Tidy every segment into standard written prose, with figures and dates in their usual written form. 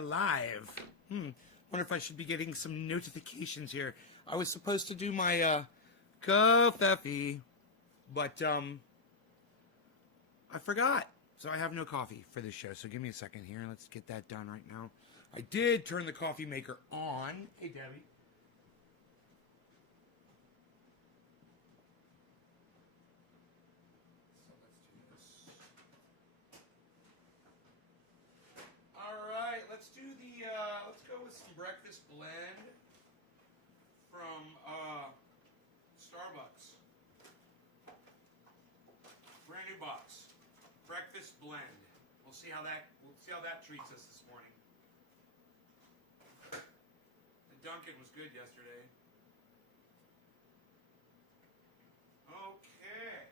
are live. Wonder if I should be getting some notifications here. I was supposed to do my coffee, but I forgot. So I have no coffee for this show. So give me a second here. Let's get that done right now. I did turn the coffee maker on. Hey, Debbie. So let's do this. All right, let's do the, let's go with some breakfast blend from Starbucks. Brand new box. Breakfast blend. We'll see how that treats us this morning. The Dunkin' was good yesterday. Okay.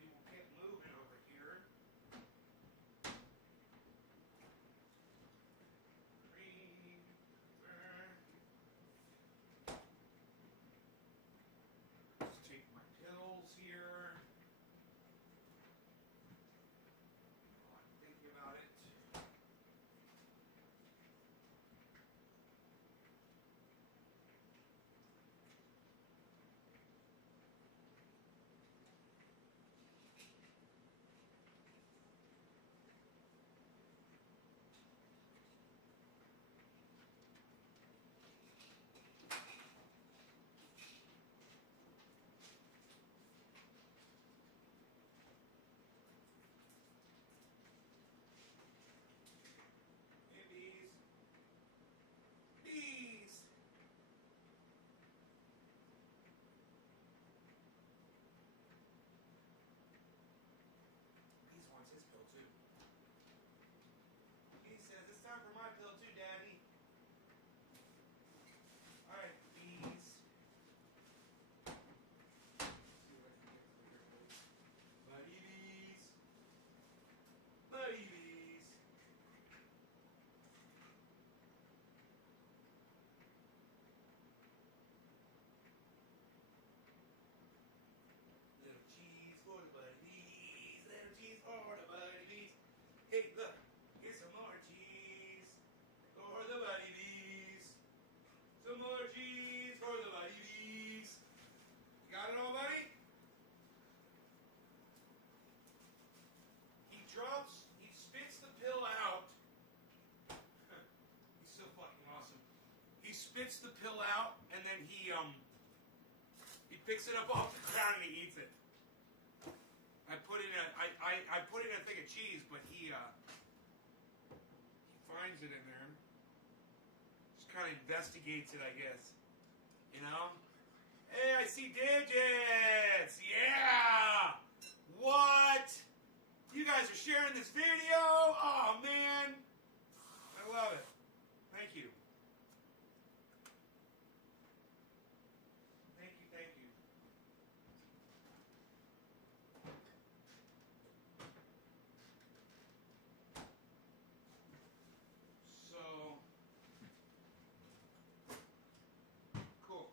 We will get moving over here. Just take my pills here. While I'm thinking about it. Bees. Bees wants his pill too. He says, it's time for my pill too, Daddy. Alright, bees. See what I can get for here, folks. Buddy bees. Buddy bees. Little cheese for the buddy bees. Little cheese for the buddy bees. Hey, look. Here's some more cheese for the buddy bees. Some more cheese for the buddy bees. You got it all, buddy? He spits the pill out. He's so fucking awesome. He spits the pill out and then he picks it up off the ground and he eats it. I put in a thing of cheese, but he finds it in there. Just kind of investigates it, I guess. You know? Hey, I see digits! Yeah! What? You guys are sharing this video? Oh, man. I love it. Thank you. Thank you, thank you. So, cool.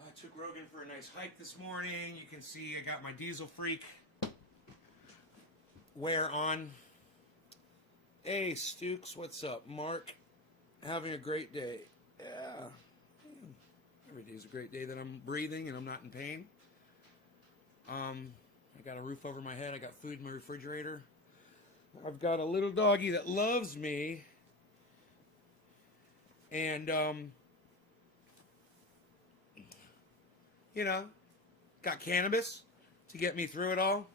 I took Rogan for a nice hike this morning. You can see I got my Diesel Freak wear on. Hey, Stukes, what's up? Mark, having a great day. Yeah. Every day's a great day that I'm breathing and I'm not in pain. I got a roof over my head. I got food in my refrigerator. I've got a little doggy that loves me. And, you know, got cannabis to get me through it all.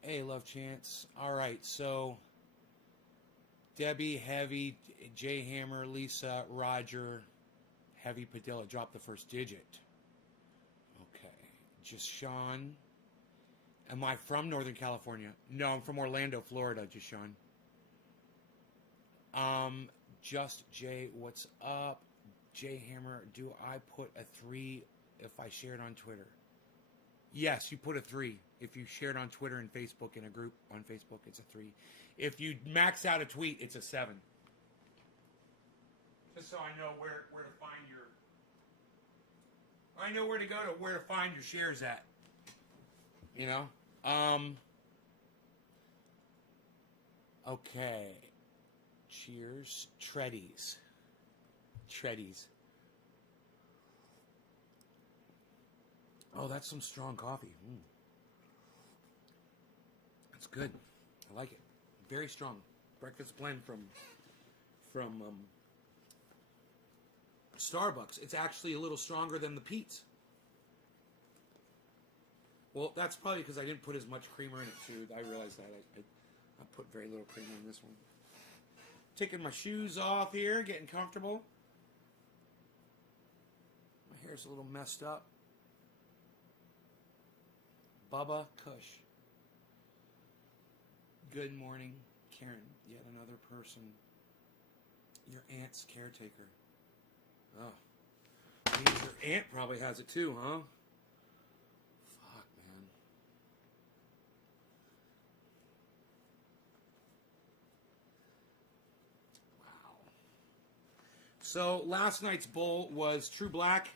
Hey, Love Chance. All right, so Debbie, Heavy, J Hammer, Lisa, Roger, Heavy, Padilla. Drop the first digit. Okay. Just Sean. Am I from Northern California? No, I'm from Orlando, Florida, just Sean. Just Jay, what's up? J Hammer, do I put a 3 if I share it on Twitter? Yes, you put a 3. If you share it on Twitter and Facebook in a group on Facebook, it's a 3. If you max out a tweet, it's a 7. Just so I know where to find your. I know where to go to where to find your shares at. You know? Okay. Cheers. Treadies. Oh, that's some strong coffee. That's good. I like it. Very strong. Breakfast blend from Starbucks. It's actually a little stronger than the Pete's. Well, that's probably because I didn't put as much creamer in it, too. I realized that. I put very little creamer in this one. Taking my shoes off here, getting comfortable. My hair's a little messed up. Bubba Kush. Good morning, Karen. Yet another person. Your aunt's caretaker. Oh. Means your aunt probably has it too, huh? Fuck, man. Wow. So last night's bowl was True Black,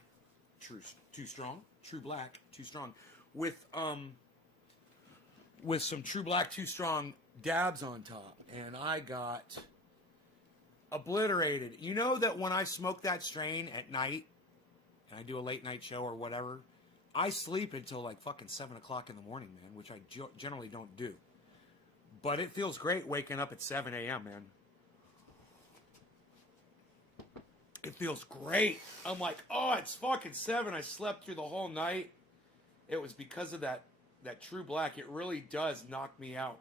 too strong. True Black, too strong, with some True Black too strong dabs on top, and I got obliterated. You know that when I smoke that strain at night, and I do a late night show or whatever, I sleep until like fucking 7 o'clock in the morning, man, which I generally don't do. But it feels great waking up at 7 a.m., man. It feels great. I'm like, oh, it's fucking 7. I slept through the whole night. It was because of that True Black. It really does knock me out.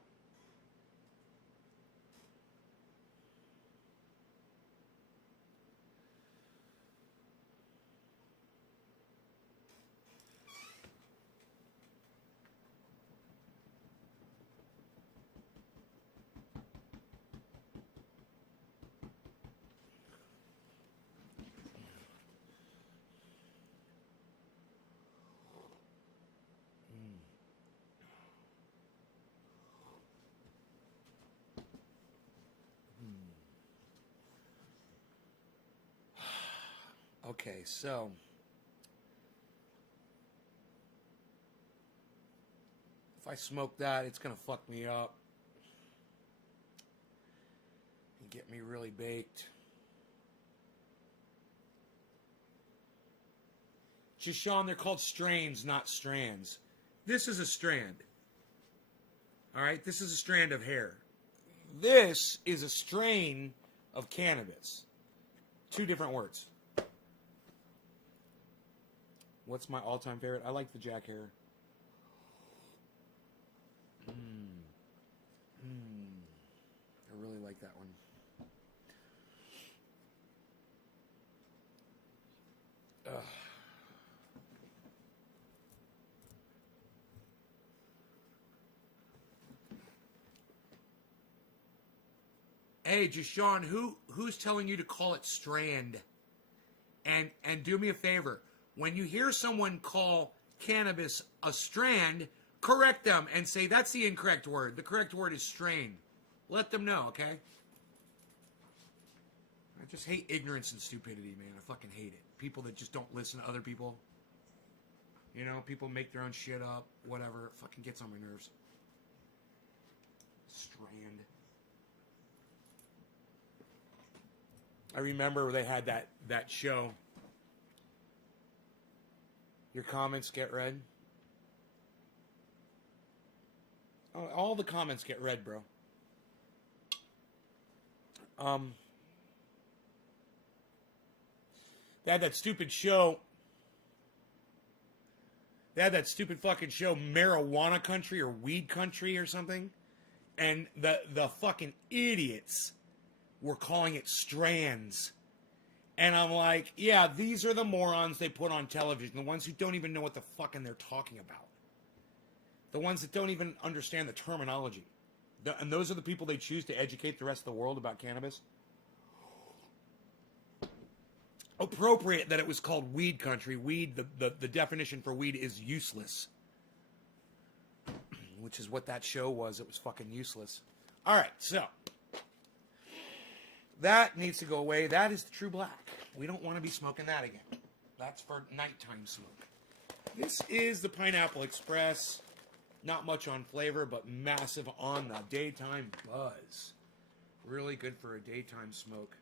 Okay, so if I smoke that, it's going to fuck me up and get me really baked. Just Sean, they're called strains, not strands. This is a strand. All right, this is a strand of hair. This is a strain of cannabis. Two different words. What's my all-time favorite? I like the Jack Hair. I really like that one. Ugh. Hey, Jashawn, who's telling you to call it strand? And do me a favor. When you hear someone call cannabis a strand, correct them and say that's the incorrect word. The correct word is strain. Let them know, okay? I just hate ignorance and stupidity, man. I fucking hate it. People that just don't listen to other people. You know, people make their own shit up, whatever. It fucking gets on my nerves. Strand. I remember they had that show. Your comments get read. Oh, all the comments get read, bro. They had that stupid show. They had that stupid fucking show, Marijuana Country or Weed Country or something. And the fucking idiots were calling it strands. And I'm like, yeah, these are the morons they put on television. The ones who don't even know what the fucking they're talking about. The ones that don't even understand the terminology. And those are the people they choose to educate the rest of the world about cannabis. Appropriate that it was called Weed Country. Weed, the definition for weed is useless. Which is what that show was. It was fucking useless. All right, so. That needs to go away. That is the true black. We don't want to be smoking that again. That's for nighttime smoke. This is the Pineapple Express. Not much on flavor, but massive on the daytime buzz. Really good for a daytime smoke.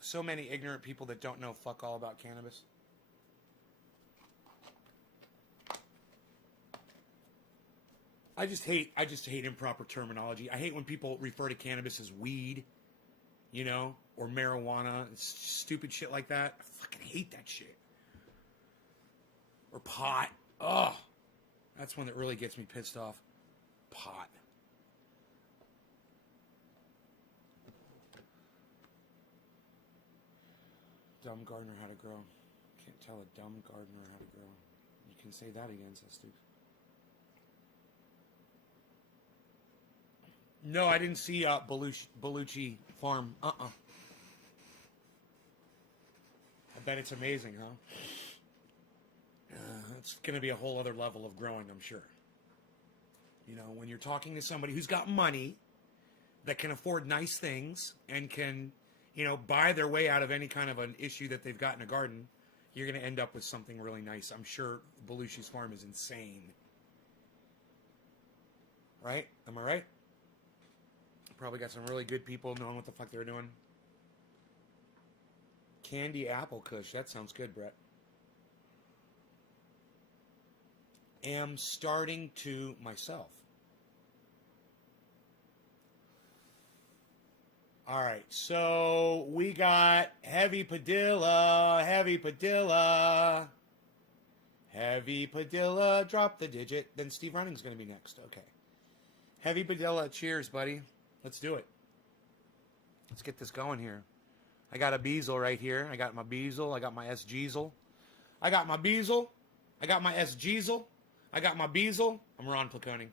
So many ignorant people that don't know fuck all about cannabis. I just hate improper terminology. I hate when people refer to cannabis as weed, you know, or marijuana, stupid shit like that. I fucking hate that shit. Or pot. Ugh. That's one that really gets me pissed off. Pot. Dumb gardener how to grow. Can't tell a dumb gardener how to grow. You can say that again, Sestooks. No, I didn't see Belushi Farm. I bet it's amazing, huh? It's going to be a whole other level of growing, I'm sure. You know, when you're talking to somebody who's got money, that can afford nice things, and can, you know, buy their way out of any kind of an issue that they've got in a garden, you're going to end up with something really nice. I'm sure Belushi's Farm is insane. Right? Am I right? Probably got some really good people knowing what the fuck they're doing. Candy apple kush. That sounds good, Brett. Am starting to myself. All right, so we got Heavy Padilla, Heavy Padilla. Heavy Padilla, drop the digit. Then Steve Running's going to be next. Okay. Heavy Padilla, cheers, buddy. Let's do it. Let's get this going here. I got a Beazle right here. I got my Beazle. I got my S-Jeezel. I got my Beazle. I got my S-Jeezel. I got my Beazle. I'm Ron Placoni.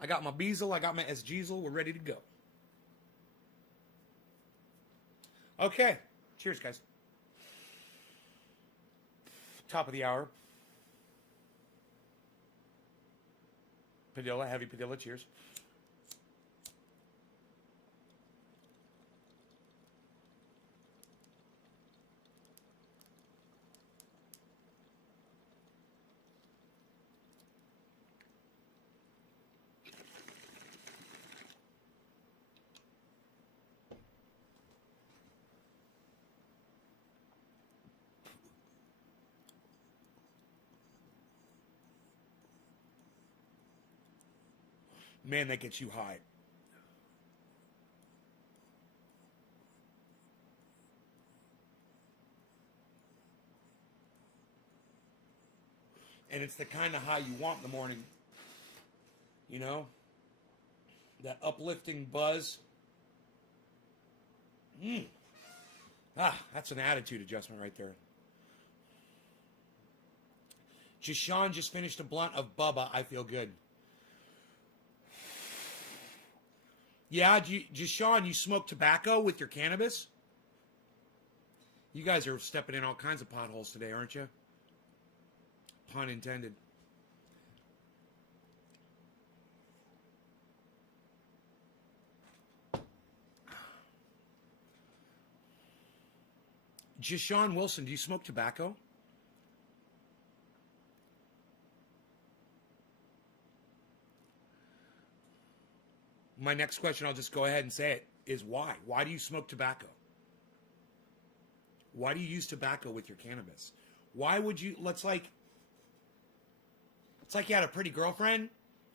I got my Beazle. I got my S-Jeezel. We're ready to go. Okay. Cheers, guys. Top of the hour. Padilla, Heavy Padilla, cheers. Man, that gets you high. And it's the kind of high you want in the morning. You know? That uplifting buzz. That's an attitude adjustment right there. Jishan just finished a blunt of Bubba. I feel good. Yeah, Jishan, you smoke tobacco with your cannabis? You guys are stepping in all kinds of potholes today, aren't you? Pun intended. Jishan Wilson, do you smoke tobacco? My next question, I'll just go ahead and say it, is why? Why do you smoke tobacco? Why do you use tobacco with your cannabis? Why would you, it's like you had a pretty girlfriend,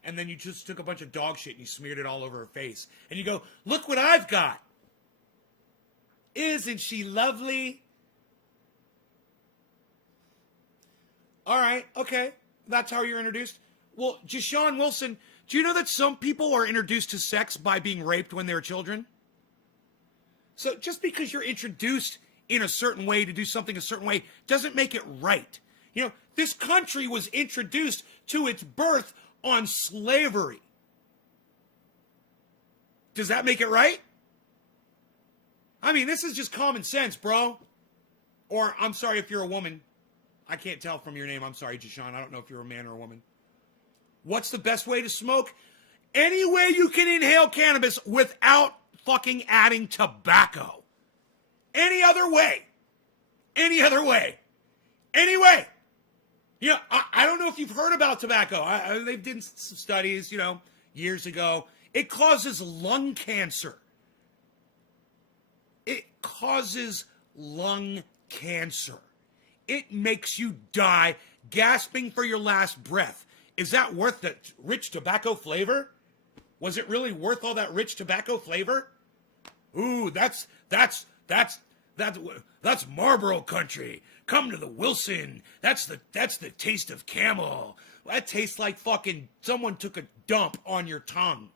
and then you just took a bunch of dog shit and you smeared it all over her face. And you go, look what I've got. Isn't she lovely? All right, okay. That's how you're introduced. Well, Jishan Wilson, do you know that some people are introduced to sex by being raped when they're children? So just because you're introduced in a certain way to do something a certain way doesn't make it right. You know, this country was introduced to its birth on slavery. Does that make it right? I mean, this is just common sense, bro. Or, I'm sorry if you're a woman. I can't tell from your name. I'm sorry, Jashawn. I don't know if you're a man or a woman. What's the best way to smoke? Any way you can inhale cannabis without fucking adding tobacco. Any other way. Any other way. Any way. You know, I don't know if you've heard about tobacco. They did some studies, you know, years ago. It causes lung cancer. It causes lung cancer. It makes you die gasping for your last breath. Is that worth the rich tobacco flavor? Was it really worth all that rich tobacco flavor? Ooh, that's Marlboro country. Come to the Wilson. That's the taste of Camel. That tastes like fucking someone took a dump on your tongue.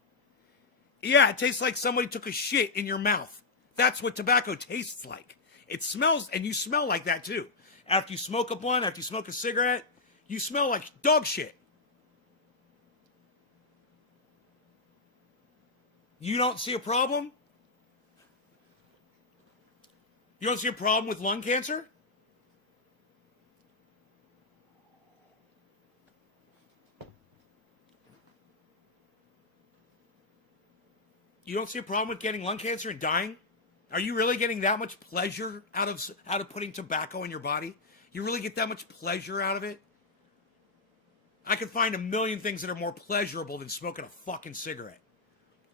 Yeah, it tastes like somebody took a shit in your mouth. That's what tobacco tastes like. It smells, and you smell like that too. After you smoke a blunt, after you smoke a cigarette, you smell like dog shit. You don't see a problem? You don't see a problem with lung cancer? You don't see a problem with getting lung cancer and dying? Are you really getting that much pleasure out of putting tobacco in your body? You really get that much pleasure out of it? I could find a million things that are more pleasurable than smoking a fucking cigarette.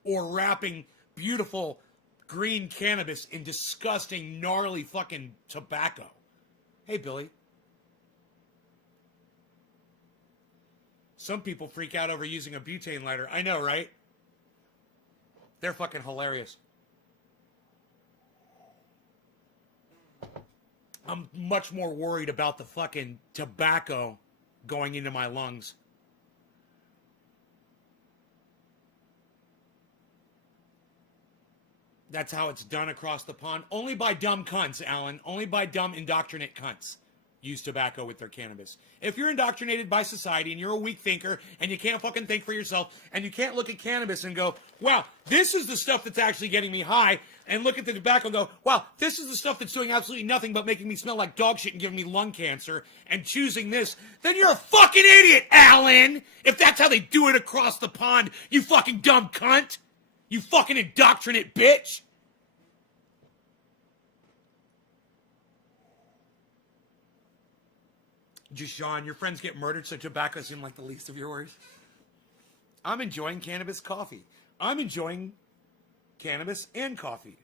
Or wrapping beautiful green cannabis in disgusting, gnarly fucking tobacco. Hey, Billy. Some people freak out over using a butane lighter. I know, right? They're fucking hilarious. I'm much more worried about the fucking tobacco going into my lungs. That's how it's done across the pond. Only by dumb cunts, Alan. Only by dumb indoctrinate cunts use tobacco with their cannabis. If you're indoctrinated by society and you're a weak thinker and you can't fucking think for yourself and you can't look at cannabis and go, wow, this is the stuff that's actually getting me high, and look at the tobacco and go, wow, this is the stuff that's doing absolutely nothing but making me smell like dog shit and giving me lung cancer, and choosing this, then you're a fucking idiot, Alan! If that's how they do it across the pond, you fucking dumb cunt! You fucking indoctrinate bitch! Just Sean, your friends get murdered, so tobacco seems like the least of your worries. I'm enjoying cannabis coffee. I'm enjoying cannabis and coffee.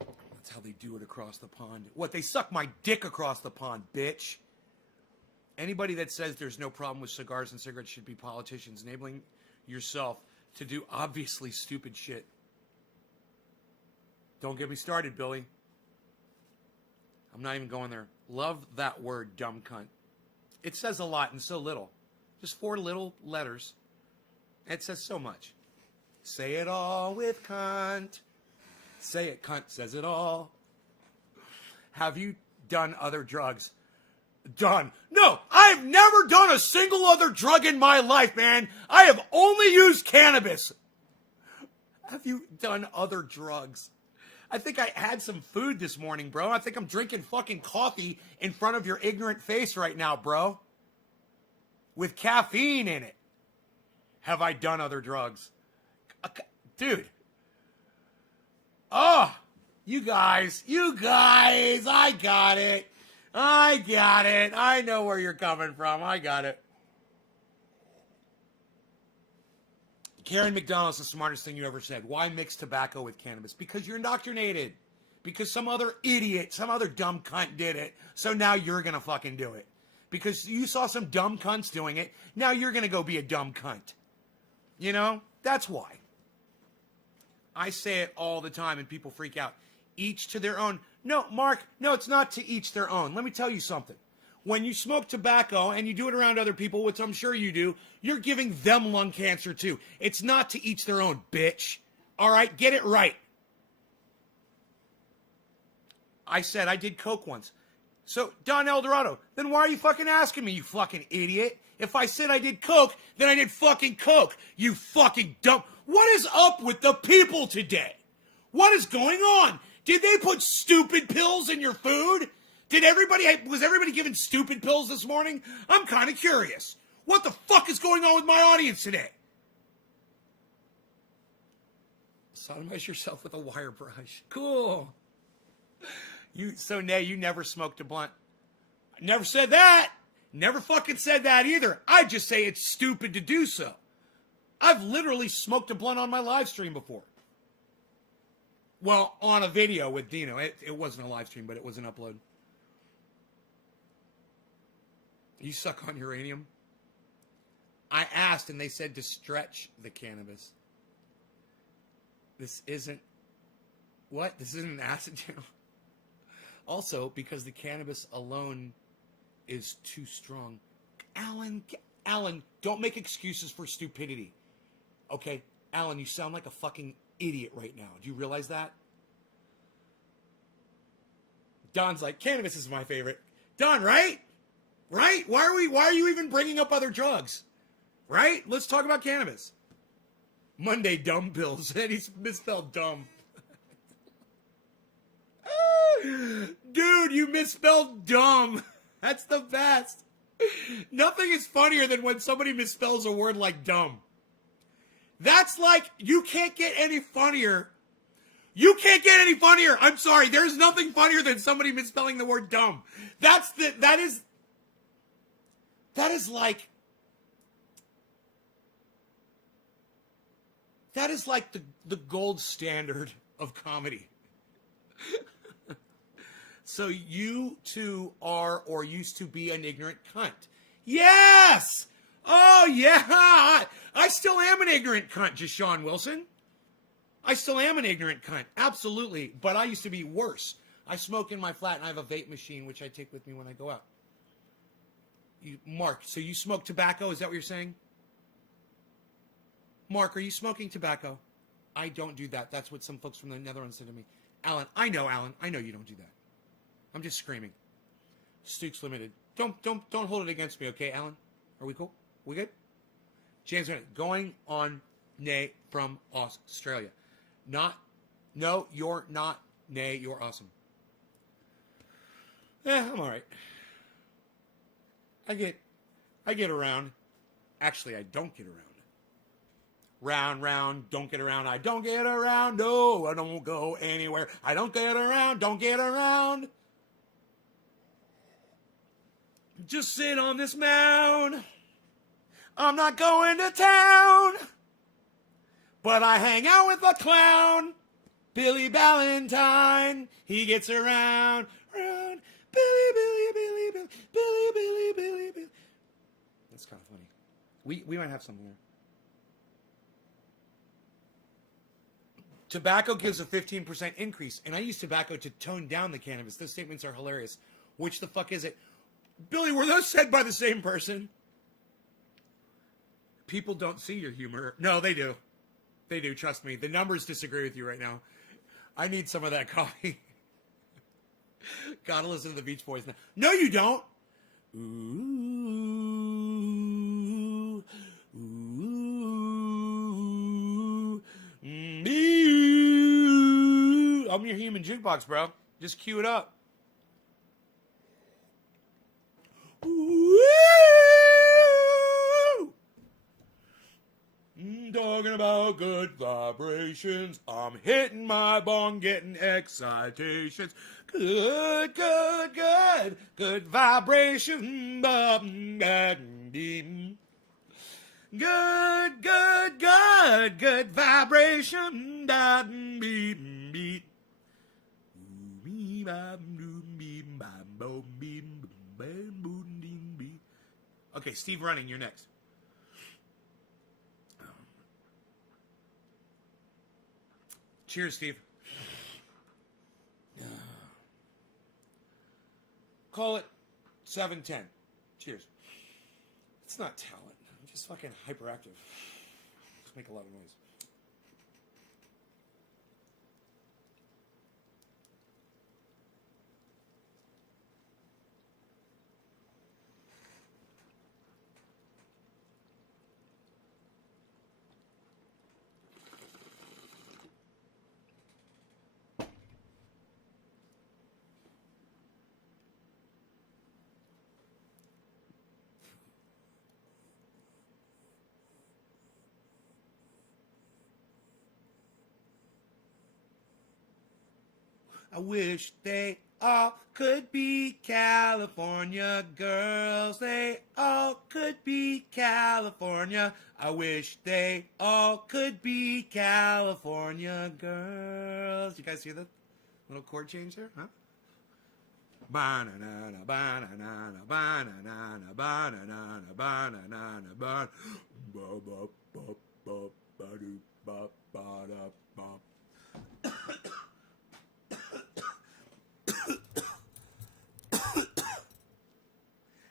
That's how they do it across the pond. What, they suck my dick across the pond, bitch. Anybody that says there's no problem with cigars and cigarettes should be politicians, enabling yourself to do obviously stupid shit. Don't get me started, Billy. I'm not even going there. Love that word, dumb cunt. It says a lot and so little. Just 4 little letters. It says so much. Say it all with cunt. Say it, cunt says it all. Have you done other drugs? Done. No, I've never done a single other drug in my life, man. I have only used cannabis. Have you done other drugs? I think I had some food this morning, bro. I think I'm drinking fucking coffee in front of your ignorant face right now, bro. With caffeine in it. Have I done other drugs? Dude. Oh, you guys, I got it. I know where you're coming from. I got it. Karen McDonald's the smartest thing you ever said. Why mix tobacco with cannabis? Because you're indoctrinated. Because some other idiot, some other dumb cunt did it. So now you're going to fucking do it. Because you saw some dumb cunts doing it. Now you're going to go be a dumb cunt. You know? That's why. I say it all the time and people freak out. Each to their own. No, Mark, no, it's not to each their own. Let me tell you something. When you smoke tobacco and you do it around other people, which I'm sure you do, you're giving them lung cancer too. It's not to each their own, bitch. All right, get it right. I said I did coke once. So, Don Eldorado, then why are you fucking asking me, you fucking idiot? If I said I did coke, then I did fucking coke, you fucking dumb. What is up with the people today? What is going on? Did they put stupid pills in your food? Was everybody given stupid pills this morning? I'm kind of curious. What the fuck is going on with my audience today? Sodomize yourself with a wire brush. Cool. So Nay, you never smoked a blunt. I never said that. Never fucking said that either. I just say it's stupid to do so. I've literally smoked a blunt on my live stream before. Well, on a video with Dino. It wasn't a live stream, but it was an upload. You suck on uranium? I asked and they said to stretch the cannabis. This isn't... What? This isn't an acid channel? Also, because the cannabis alone is too strong. Alan, don't make excuses for stupidity. Okay? Alan, you sound like a fucking idiot right now. Do you realize that? Don's like, cannabis is my favorite. Don, right? Right? Why are you even bringing up other drugs? Right? Let's talk about cannabis. Monday dumb pills. And he's misspelled dumb. Dude, you misspelled dumb. That's the best. Nothing is funnier than when somebody misspells a word like dumb. That's like, you can't get any funnier. You can't get any funnier. I'm sorry. There's nothing funnier than somebody misspelling the word dumb. That is like the gold standard of comedy. So you two are or used to be an ignorant cunt. Yes! Oh, yeah! I still am an ignorant cunt, Jashawn Wilson. I still am an ignorant cunt. Absolutely. But I used to be worse. I smoke in my flat and I have a vape machine, which I take with me when I go out. Mark, so you smoke tobacco? Is that what you're saying? Mark, are you smoking tobacco? I don't do that. That's what some folks from the Netherlands said to me. Alan, I know you don't do that. I'm just screaming. Stooks Limited. Don't hold it against me, okay, Alan? Are we cool? We good? James, going on Nay from Australia. No, you're not Nay, you're awesome. I'm all right. I get around. Actually, I don't get around. Round, don't get around. I don't get around. No, I don't go anywhere. I don't get around. Don't get around. Just sit on this mound. I'm not going to town. But I hang out with a clown. Billy Ballantyne. He gets around. Billy. That's kind of funny. We might have something there. Tobacco gives a 15% increase, and I use tobacco to tone down the cannabis. Those statements are hilarious. Which the fuck is it? Billy, were those said by the same person? People don't see your humor. No, they do. They do, trust me. The numbers disagree with you right now. I need some of that coffee. Gotta listen to the Beach Boys now. No, you don't. Ooh, ooh, ooh. I'm your human jukebox, bro. Just cue it up. Ooh. Talking about good vibrations. I'm hitting my bong, getting excitations. Good vibration. Good vibration. Okay, Steve Running, you're next. Cheers, Steve. Call it 710. Cheers. It's not talent. I'm just fucking hyperactive. Just make a lot of noise. I wish they all could be California girls. They all could be California. I wish they all could be California girls. You guys hear that little chord change there? Huh? Ba-na-na-na, ba-na-na-na, ba-na-na-na, ba-na-na-na, ba-na-na-na, ba- ba-ba-ba-ba-ba-do-ba-ba-da-ba.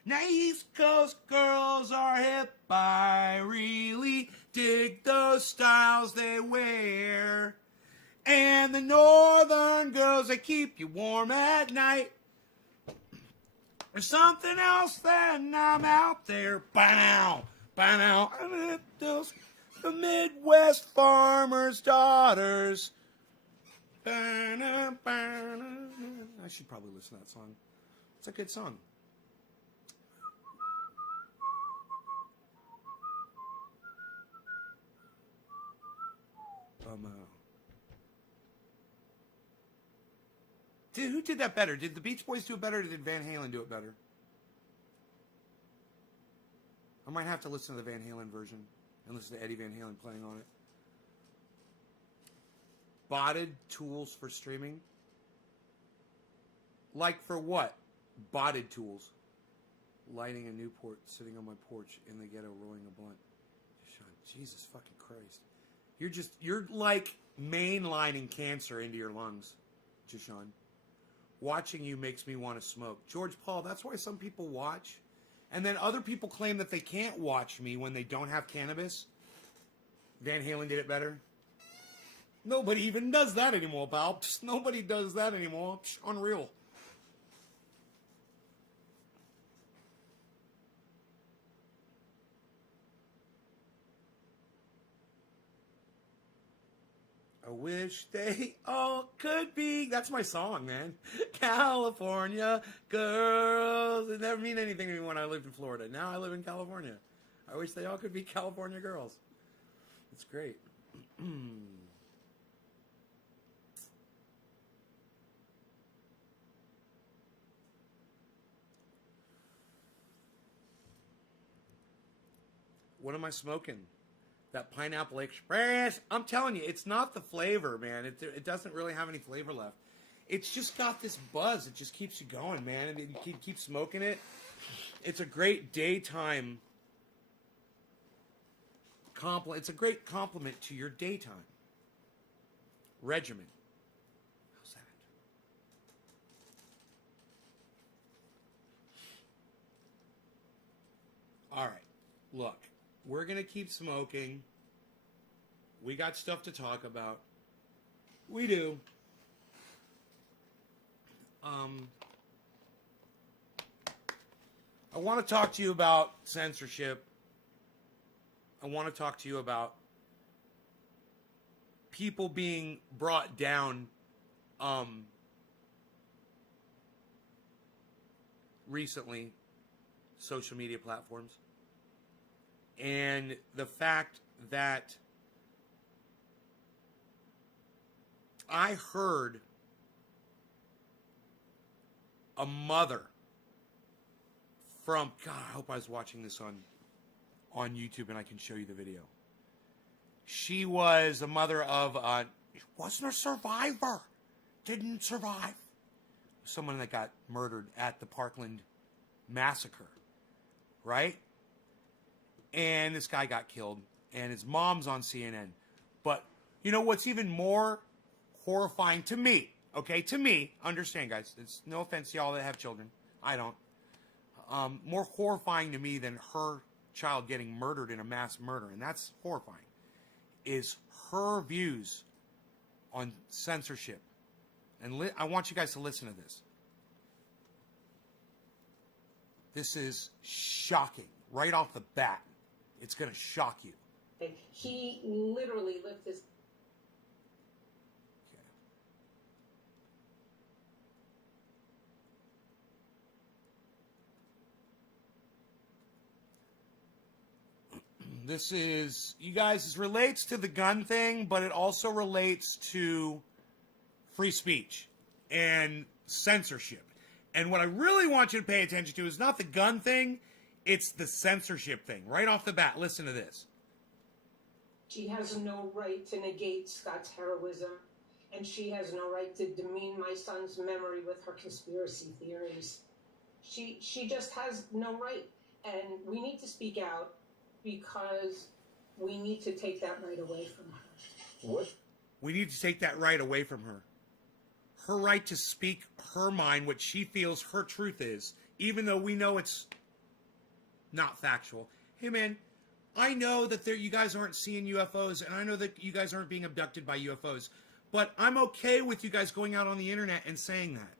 Now East Coast girls are hip. I really dig those styles they wear. And the northern girls, they keep you warm at night. There's something else then I'm out there. By now. Those the Midwest farmers' daughters. I should probably listen to that song. It's a good song. Who did that better? Did the Beach Boys do it better, or did Van Halen do it better? I might have to listen to the Van Halen version and listen to Eddie Van Halen playing on it. Botted tools for streaming? Like for what? Botted tools. Lighting a Newport, sitting on my porch in the ghetto, rolling a blunt. Jesus fucking Christ. You're like mainlining cancer into your lungs, Jashon. Watching you makes me want to smoke. George Paul, that's why some people watch. And then other people claim that they can't watch me when they don't have cannabis. Van Halen did it better. Nobody even does that anymore, pal. Psst, nobody does that anymore. Psst, unreal. I wish they all could be. That's my song, man. California girls. It never meant anything to me when I lived in Florida. Now I live in California. I wish they all could be California girls. It's great. What am I smoking? That Pineapple Express. I'm telling you, it's not the flavor, man. It doesn't really have any flavor left. It's just got this buzz. It just keeps you going, man. And you keep smoking it. It's a great daytime compliment. It's a great compliment to your daytime regimen. How's that? All right. Look. We're going to keep smoking. We got stuff to talk about. We do. I want to talk to you about censorship. I want to talk to you about people being brought down recently, social media platforms. And the fact that I heard a mother from, God, I hope I was watching this on YouTube and I can show you the video. She was a mother of, wasn't a survivor, didn't survive. Someone that got murdered at the Parkland massacre, right? And this guy got killed, and his mom's on CNN. But you know what's even more horrifying to me, okay? To me, understand, guys. It's no offense to y'all that have children. I don't. More horrifying to me than her child getting murdered in a mass murder, and that's horrifying, is her views on censorship. And I want you guys to listen to this. This is shocking. Right off the bat. It's going to shock you. He literally lived this. This is, you guys, this relates to the gun thing, but it also relates to free speech. and censorship. And what I really want you to pay attention to is not the gun thing, it's the censorship thing. Right off the bat, listen to this. She has no right to negate Scott's heroism, and she has no right to demean my son's memory with her conspiracy theories. She just has no right, and we need to speak out because we need to take that right away from her. What? We need to take that right away from her. Her right to speak her mind, what she feels her truth is, even though we know it's not factual. Hey, man, I know that you guys aren't seeing UFOs, and I know that you guys aren't being abducted by UFOs, but I'm okay with you guys going out on the internet and saying that.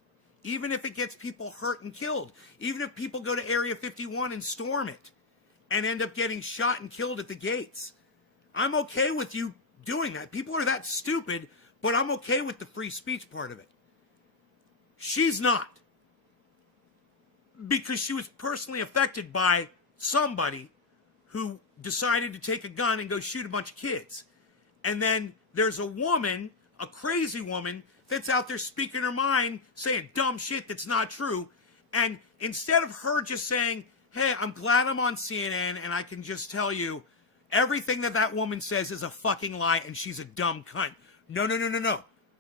Even if it gets people hurt and killed. Even if people go to Area 51 and storm it and end up getting shot and killed at the gates. I'm okay with you doing that. People are that stupid, but I'm okay with the free speech part of it. She's not. Because she was personally affected by somebody who decided to take a gun and go shoot a bunch of kids. And then there's a woman, a crazy woman, that's out there speaking her mind, saying dumb shit that's not true. And instead of her just saying, hey, I'm glad I'm on CNN and I can just tell you everything that woman says is a fucking lie and she's a dumb cunt. No.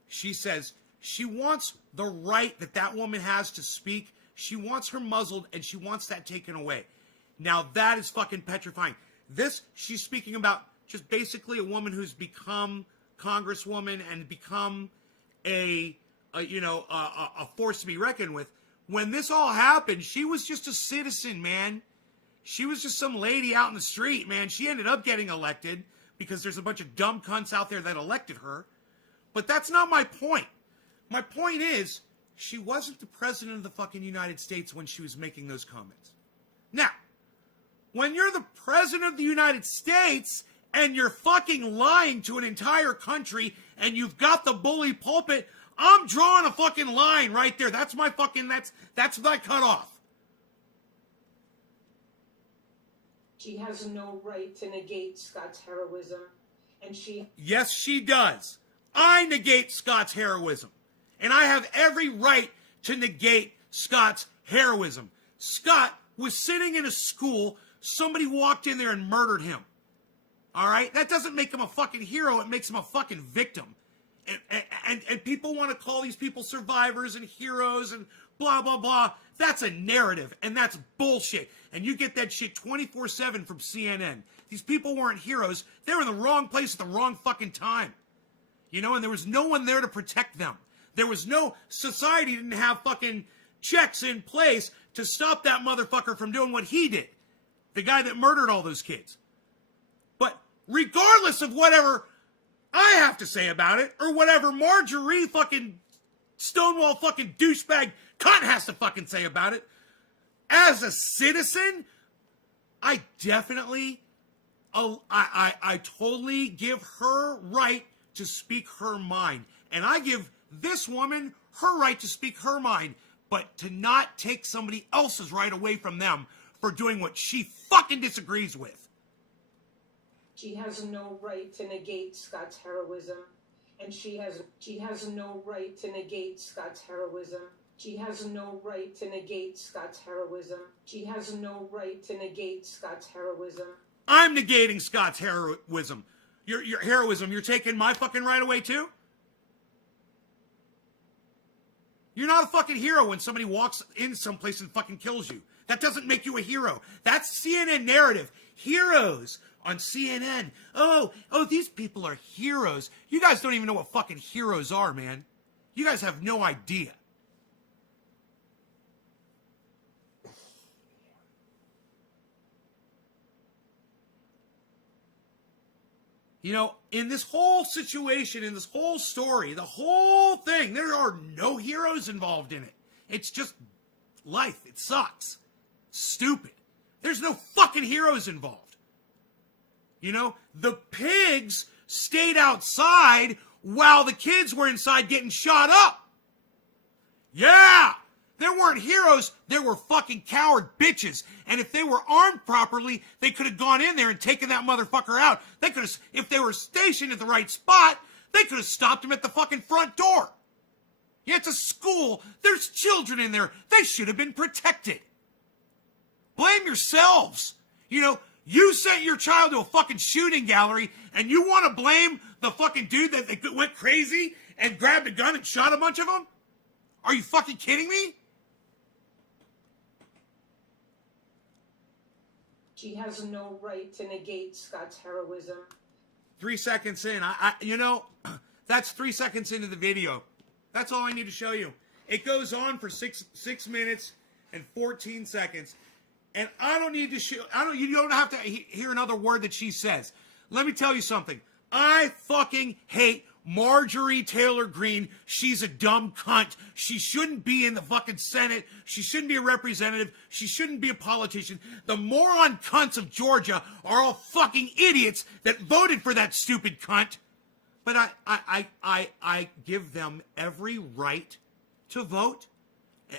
She says she wants the right that woman has to speak. She wants her muzzled and she wants that taken away. Now that is fucking petrifying. This, she's speaking about just basically a woman who's become congresswoman and become a force to be reckoned with. When this all happened, she was just a citizen, man. She was just some lady out in the street, man. She ended up getting elected because there's a bunch of dumb cunts out there that elected her. But that's not my point. My point is, she wasn't the president of the fucking United States when she was making those comments. Now, when you're the president of the United States and you're fucking lying to an entire country and you've got the bully pulpit, I'm drawing a fucking line right there. That's my fucking, that's my cutoff. She has no right to negate Scott's heroism, and Yes, she does. I negate Scott's heroism. And I have every right to negate Scott's heroism. Scott was sitting in a school, somebody walked in there and murdered him. All right? That doesn't make him a fucking hero, it makes him a fucking victim. And people want to call these people survivors and heroes and blah, blah, blah. That's a narrative, and that's bullshit. And you get that shit 24/7 from CNN. These people weren't heroes. They were in the wrong place at the wrong fucking time. You know, and there was no one there to protect them. There was no, society didn't have fucking checks in place to stop that motherfucker from doing what he did. The guy that murdered all those kids. But regardless of whatever I have to say about it, or whatever Marjorie fucking Stonewall fucking douchebag cunt has to fucking say about it, as a citizen, I definitely, I totally give her right to speak her mind. And I give this woman her right to speak her mind, but to not take somebody else's right away from them for doing what she fucking disagrees with. she has no right to negate Scott's heroism, and she has no right to negate Scott's heroism. She has no right to negate Scott's heroism. She has no right to negate Scott's heroism. I'm negating Scott's heroism. Your heroism, you're taking my fucking right away too? You're not a fucking hero when somebody walks in someplace and fucking kills you. That doesn't make you a hero. That's CNN narrative. Heroes on CNN. Oh, these people are heroes. You guys don't even know what fucking heroes are, man. You guys have no idea. You know, in this whole situation, in this whole story, the whole thing, there are no heroes involved in it. It's just life. It sucks. Stupid. There's no fucking heroes involved. You know, the pigs stayed outside while the kids were inside getting shot up. Yeah! There weren't heroes, there were fucking coward bitches. And if they were armed properly, they could have gone in there and taken that motherfucker out. They could have, if they were stationed at the right spot, they could have stopped him at the fucking front door. Yeah, it's a school. There's children in there. They should have been protected. Blame yourselves. You know, you sent your child to a fucking shooting gallery, and you want to blame the fucking dude that went crazy and grabbed a gun and shot a bunch of them? Are you fucking kidding me? She has no right to negate Scott's heroism. 3 seconds in. That's 3 seconds into the video. That's all I need to show you. It goes on for six minutes and 14 seconds. And I don't need to show, you don't have to hear another word that she says. Let me tell you something. I fucking hate Marjorie Taylor Greene. She's a dumb cunt. She shouldn't be in the fucking Senate. She shouldn't be a representative. She shouldn't be a politician. The moron cunts of Georgia are all fucking idiots that voted for that stupid cunt. But I give them every right to vote,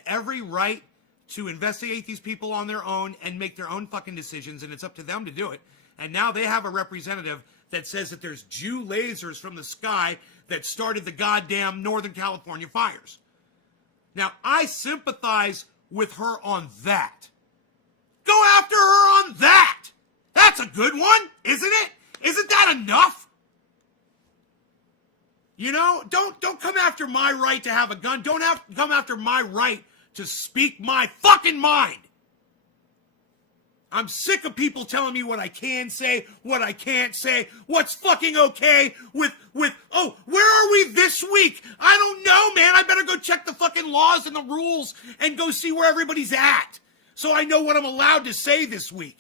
every right to investigate these people on their own and make their own fucking decisions, and it's up to them to do it. And now they have a representative that says that there's Jew lasers from the sky that started the goddamn Northern California fires. Now, I sympathize with her on that. Go after her on that! That's a good one, isn't it? Isn't that enough? You know, don't come after my right to have a gun. Don't come after my right to speak my fucking mind. I'm sick of people telling me what I can say, what I can't say, what's fucking okay with, oh, where are we this week? I don't know, man. I better go check the fucking laws and the rules and go see where everybody's at so I know what I'm allowed to say this week.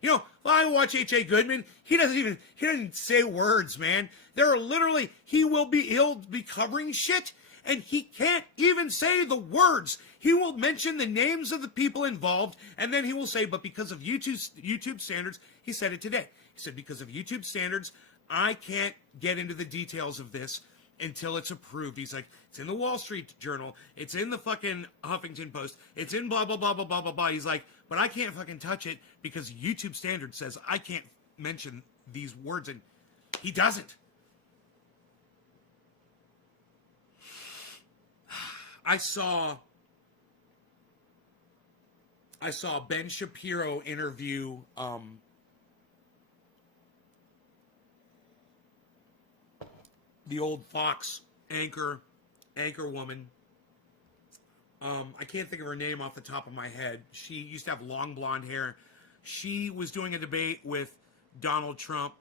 You know, I watch H.A. Goodman. He doesn't say words, man. There are literally, he'll be covering shit and he can't even say the words. He will mention the names of the people involved, and then he will say, but because of YouTube standards, he said it today. He said, because of YouTube standards, I can't get into the details of this until it's approved. He's like, it's in the Wall Street Journal, it's in the fucking Huffington Post, it's in blah, blah, blah, blah, blah, blah, blah. He's like, but I can't fucking touch it because YouTube standards says I can't mention these words, and he doesn't. I saw Ben Shapiro interview the old Fox anchor woman. I can't think of her name off the top of my head. She used to have long blonde hair. She was doing a debate with Donald Trump.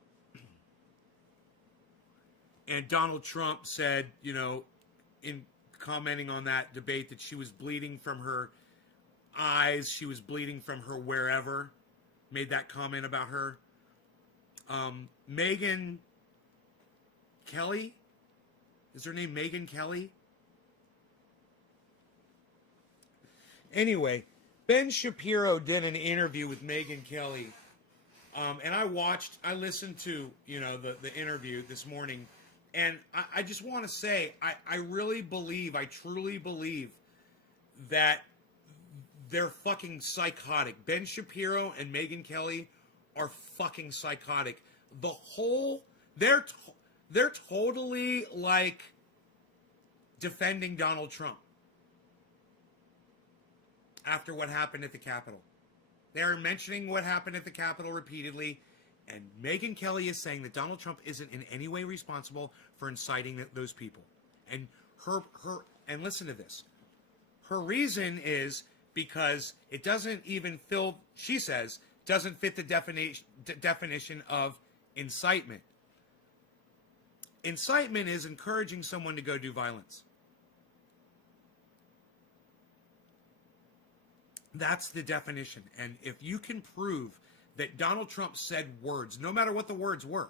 And Donald Trump said, you know, in commenting on that debate, that she was bleeding from her eyes, she was bleeding from her wherever, made that comment about her. Megyn Kelly? Is her name Megyn Kelly? Anyway, Ben Shapiro did an interview with Megyn Kelly. And I listened to, you know, the interview this morning. And I just want to say, I really believe, I truly believe that they're fucking psychotic. Ben Shapiro and Megyn Kelly are fucking psychotic. They're totally like defending Donald Trump after what happened at the Capitol. They're mentioning what happened at the Capitol repeatedly. And Megyn Kelly is saying that Donald Trump isn't in any way responsible for inciting those people. And and listen to this. Her reason is because it doesn't even she says, doesn't fit the definition of incitement. Incitement is encouraging someone to go do violence. That's the definition. And if you can prove that Donald Trump said words, no matter what the words were,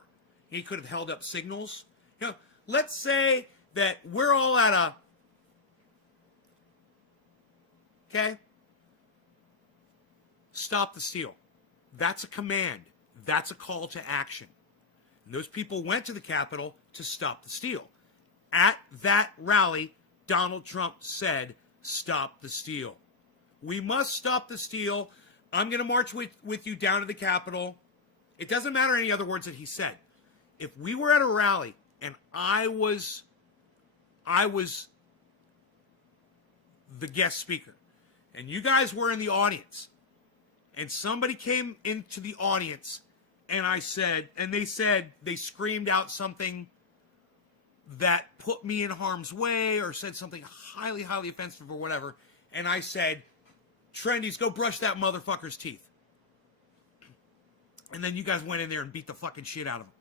he could have held up signals. You know, let's say that we're all at okay? Stop the steal. That's a command. That's a call to action. And those people went to the Capitol to stop the steal. At that rally, Donald Trump said, stop the steal. We must stop the steal. I'm going to march with you down to the Capitol. It doesn't matter any other words that he said. If we were at a rally and I was the guest speaker, and you guys were in the audience, and somebody came into the audience, and they screamed out something that put me in harm's way or said something highly, highly offensive or whatever, and I said, Trendies, go brush that motherfucker's teeth. And then you guys went in there and beat the fucking shit out of him.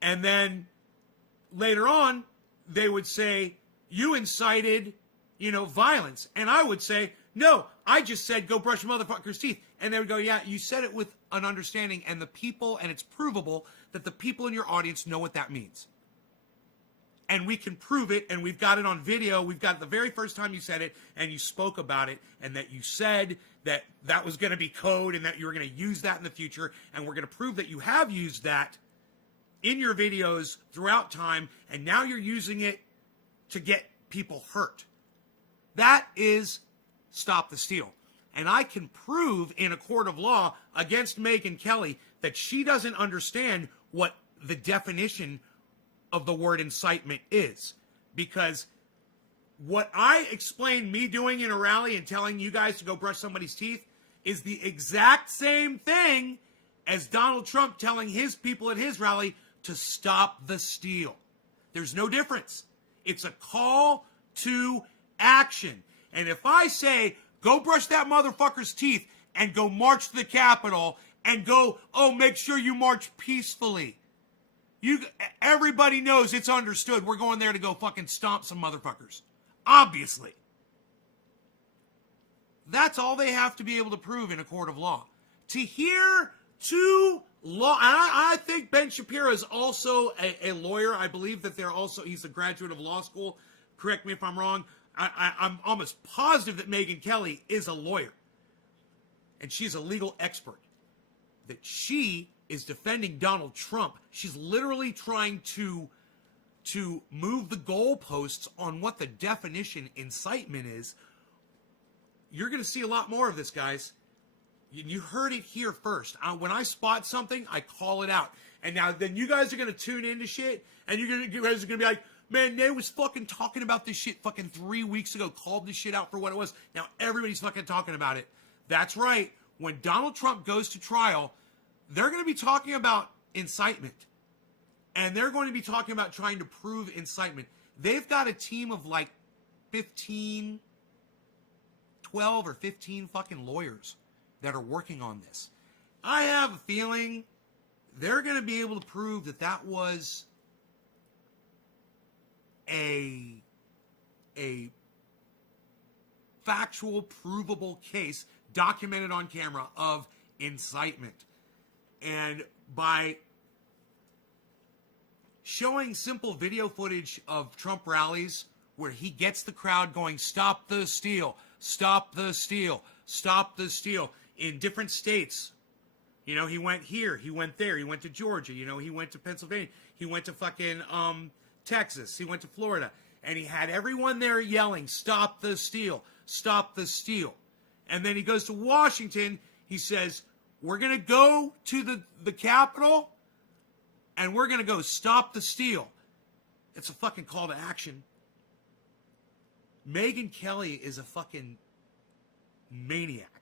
And then later on, they would say, you incited, violence. And I would say, no, I just said go brush a motherfucker's teeth. And they would go, yeah, you said it with an understanding, and it's provable that the people in your audience know what that means. And we can prove it, and we've got it on video. We've got the very first time you said it, and you spoke about it, and that you said that that was going to be code, and that you were going to use that in the future, and we're going to prove that you have used that in your videos throughout time, and now you're using it to get people hurt. That is stop the steal. And I can prove in a court of law against Megyn Kelly that she doesn't understand what the definition of the word incitement is. Because what I explained me doing in a rally and telling you guys to go brush somebody's teeth is the exact same thing as Donald Trump telling his people at his rally to stop the steal. There's no difference. It's a call to action. And if I say, go brush that motherfucker's teeth and go march to the Capitol and go, oh, make sure you march peacefully. Everybody knows it's understood. We're going there to go fucking stomp some motherfuckers. Obviously. That's all they have to be able to prove in a court of law. To hear two law, and I think Ben Shapiro is also a lawyer. I believe that he's a graduate of law school. Correct me if I'm wrong. I'm almost positive that Megyn Kelly is a lawyer. And she's a legal expert. That she is defending Donald Trump. She's literally trying to move the goalposts on what the definition incitement is. You're going to see a lot more of this, guys. You heard it here first. When I spot something, I call it out. And now then you guys are going to tune into shit, and you guys are going to be like, man, they was fucking talking about this shit fucking 3 weeks ago, called this shit out for what it was. Now everybody's fucking talking about it. That's right. When Donald Trump goes to trial, they're going to be talking about incitement. And they're going to be talking about trying to prove incitement. They've got a team of like 12 or 15 fucking lawyers that are working on this. I have a feeling they're going to be able to prove that that was a factual, provable case documented on camera of incitement. And by showing simple video footage of Trump rallies where he gets the crowd going, stop the steal, stop the steal, stop the steal, in different states. He went here, he went there, he went to Georgia, he went to Pennsylvania, he went to fucking Texas, he went to Florida, and he had everyone there yelling, stop the steal, stop the steal. And then he goes to Washington, he says, we're going to go to the Capitol, and we're going to go stop the steal. It's a fucking call to action. Megyn Kelly is a fucking maniac.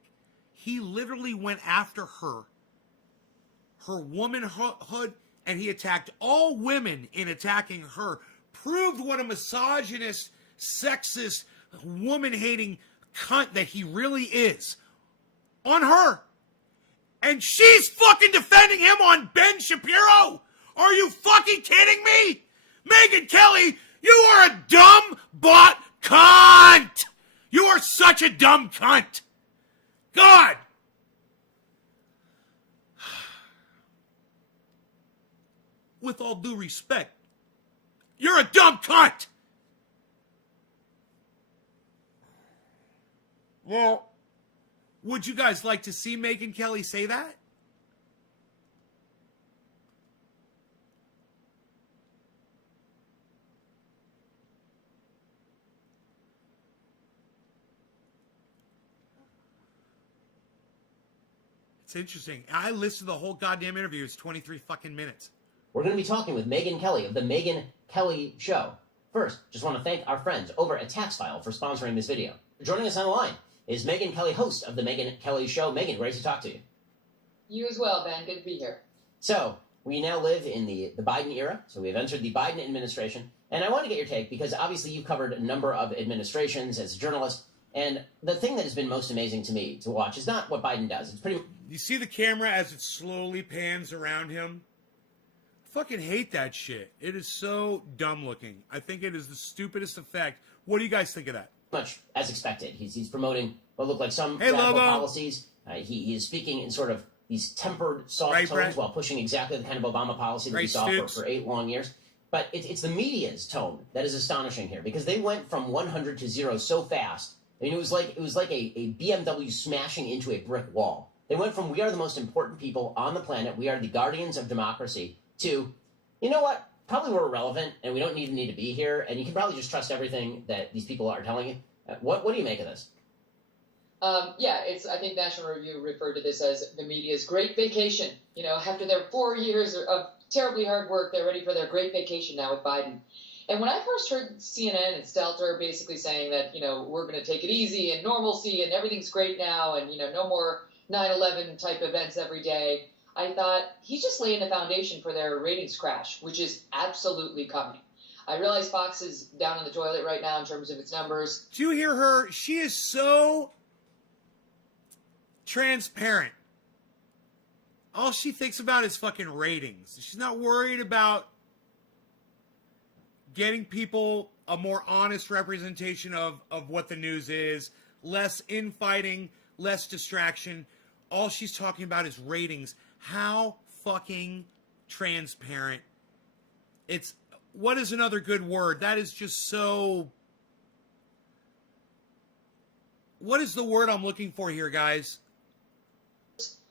He literally went after her womanhood, and he attacked all women in attacking her. Proved what a misogynist, sexist, woman-hating cunt that he really is. On her. And she's fucking defending him on Ben Shapiro? Are you fucking kidding me? Megyn Kelly, you are a dumb butt cunt! You are such a dumb cunt! God! With all due respect, you're a dumb cunt! Well, would you guys like to see Megyn Kelly say that? It's interesting. I listened to the whole goddamn interview. It's 23 fucking minutes. We're going to be talking with Megyn Kelly of the Megyn Kelly Show. First, just want to thank our friends over at TaxFile for sponsoring this video. Joining us on the line is Megyn Kelly, host of The Megyn Kelly Show. Megyn, great to talk to you. You as well, Ben. Good to be here. So, we now live in the Biden era, so we've entered the Biden administration, and I want to get your take, because obviously you've covered a number of administrations as a journalist, and the thing that has been most amazing to me to watch is not what Biden does. It's pretty... You see the camera as it slowly pans around him? I fucking hate that shit. It is so dumb looking. I think it is the stupidest effect. What do you guys think of that? Much as expected. He's promoting what look like some Hey, radical Lobo. policies. He is speaking in sort of these tempered, soft Right, tones Brett? while pushing exactly the kind of Obama policy that we Right, saw Stoops? for 8 long years. But it's the media's tone that is astonishing here, because they went from 100 to 0 so fast. I mean, it was like a BMW smashing into a brick wall. They went from "we are the most important people on the planet, we are the guardians of democracy," to, you know what, probably we're irrelevant and we don't even need to be here, and you can probably just trust everything that these people are telling you. What do you make of this? I think National Review referred to this as the media's great vacation. You know, after their 4 years of terribly hard work, they're ready for their great vacation now with Biden. And when I first heard CNN and Stelter basically saying that, you know, we're going to take it easy and normalcy and everything's great now and, you know, no more 9/11 type events every day, I thought he's just laying the foundation for their ratings crash, which is absolutely coming. I realize Fox is down in the toilet right now in terms of its numbers. Do you hear her? She is so transparent. All she thinks about is fucking ratings. She's not worried about getting people a more honest representation of what the news is, less infighting, less distraction. All she's talking about is ratings. How fucking transparent. It's, what is another good word? That is just so... What is the word I'm looking for here, guys?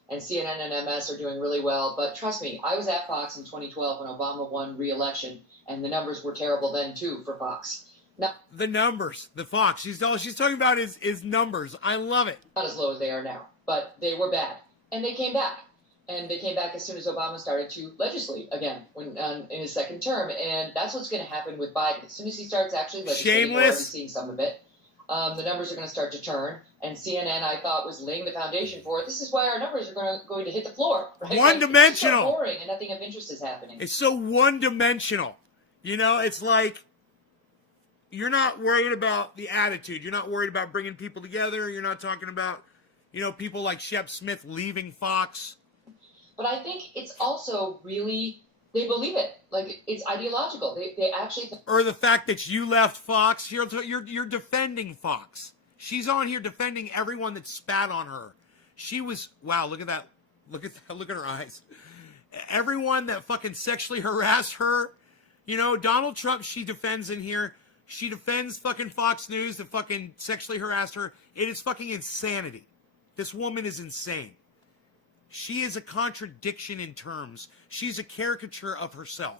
And CNN and MS are doing really well. But trust me, I was at Fox in 2012 when Obama won re-election, and the numbers were terrible then, too, for Fox. The numbers, the Fox. All she's talking about is numbers. I love it. Not as low as they are now, but they were bad. And they came back. And they came back as soon as Obama started to legislate again in his second term. And that's what's going to happen with Biden. As soon as he starts actually legislating, we're already seeing some of it. The numbers are going to start to turn. And CNN, I thought, was laying the foundation for it. This is why our numbers are going to hit the floor. Right? One-dimensional. It's so boring and nothing of interest is happening. It's so one-dimensional. You know, it's like you're not worried about the attitude. You're not worried about bringing people together. You're not talking about, you know, people like Shep Smith leaving Fox. But I think it's also really, they believe it. Like, it's ideological. They actually... Or the fact that you left Fox, you're defending Fox. She's on here defending everyone that spat on her. She was, wow, look at that. Look at her eyes. Everyone that fucking sexually harassed her. You know, Donald Trump, she defends in here. She defends fucking Fox News that fucking sexually harassed her. It is fucking insanity. This woman is insane. She is a contradiction in terms. She's a caricature of herself.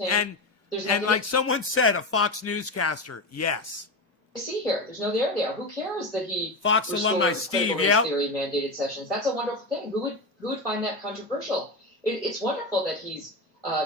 Okay. And like someone said, a Fox newscaster, yes. See here, there's no there there. Who cares that he Fox alumni Steve, yeah, theory mandated sessions? That's a wonderful thing. Who would find that controversial? It's wonderful that he's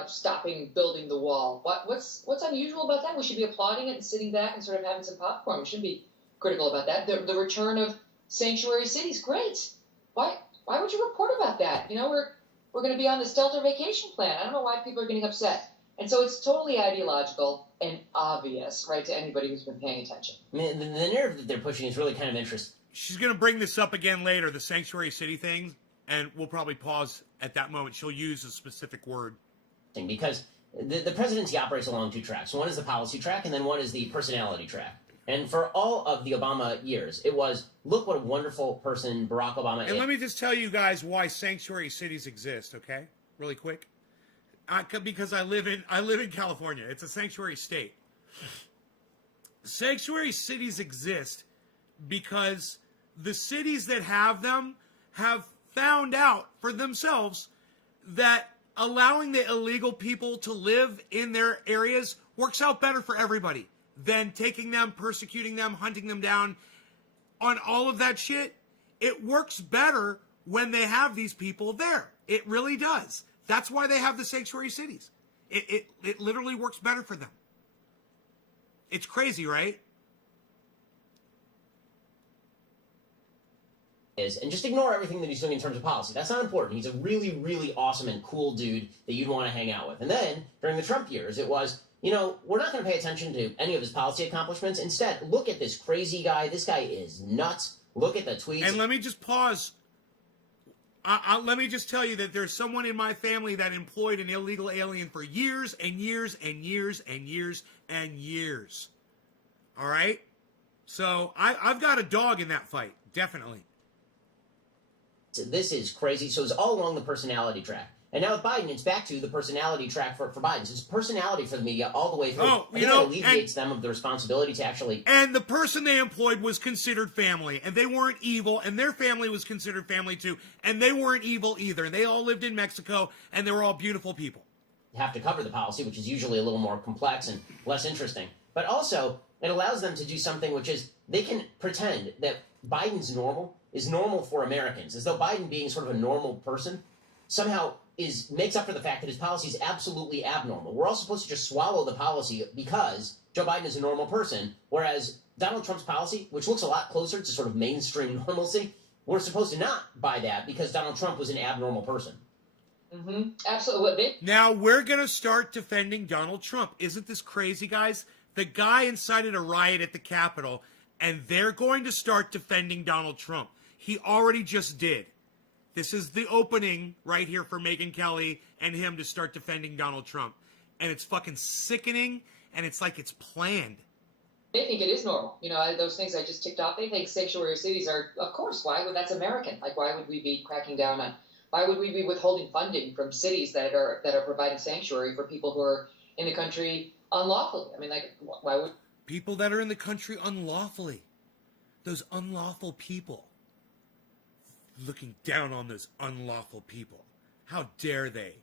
stopping building the wall. What's unusual about that? We should be applauding it and sitting back and sort of having some popcorn. We shouldn't be critical about that. The return of sanctuary cities, great. Why would you report about that? You know, we're going to be on the Stelter vacation plan. I don't know why people are getting upset. And so it's totally ideological and obvious, right, to anybody who's been paying attention. I mean, the narrative that they're pushing is really kind of interesting. She's going to bring this up again later, the sanctuary city thing, and we'll probably pause at that moment. She'll use a specific word. Because the presidency operates along 2 tracks. One is the policy track, and then one is the personality track. And for all of the Obama years, it was, look what a wonderful person Barack Obama is. And let me just tell you guys why sanctuary cities exist, okay? Really quick. Because I live in California. It's a sanctuary state. Sanctuary cities exist because the cities that have them have found out for themselves that allowing the illegal people to live in their areas works out better for everybody than taking them, persecuting them, hunting them down. On all of that shit, it works better when they have these people there. It really does. That's why they have the sanctuary cities. It literally works better for them. It's crazy, right? And just ignore everything that he's doing in terms of policy. That's not important. He's a really, really awesome and cool dude that you'd want to hang out with. And then, during the Trump years, it was, you know, we're not going to pay attention to any of his policy accomplishments. Instead, look at this crazy guy. This guy is nuts. Look at the tweets. And let me just pause. Let me just tell you that there's someone in my family that employed an illegal alien for years and years and years and years and years. All right? So I've got a dog in that fight, definitely. This is crazy. So it's all along the personality track. And now with Biden, it's back to the personality track for Biden. So it's personality for the media all the way through. Oh, I think that alleviates them of the responsibility to actually... And the person they employed was considered family, and they weren't evil, and their family was considered family too, and they weren't evil either. And they all lived in Mexico, and they were all beautiful people. Have to cover the policy, which is usually a little more complex and less interesting. But also, it allows them to do something which is, they can pretend that Biden's normal is normal for Americans, as though Biden being sort of a normal person somehow makes up for the fact that his policy is absolutely abnormal. We're all supposed to just swallow the policy because Joe Biden is a normal person, whereas Donald Trump's policy, which looks a lot closer to sort of mainstream normalcy, we're supposed to not buy that because Donald Trump was an abnormal person. Mm-hmm. Absolutely. Now we're going to start defending Donald Trump. Isn't this crazy, guys? The guy incited a riot at the Capitol, and they're going to start defending Donald Trump. He already just did. This is the opening right here for Megyn Kelly and him to start defending Donald Trump. And it's fucking sickening, and it's like it's planned. They think it is normal. You know, those things I just ticked off, they think sanctuary cities are, of course, that's American. Like, why would we be cracking down on, why would we be withholding funding from cities that are providing sanctuary for people who are in the country unlawfully? I mean, like, why would... People that are in the country unlawfully. Those unlawful people. Looking down on those unlawful people. How dare they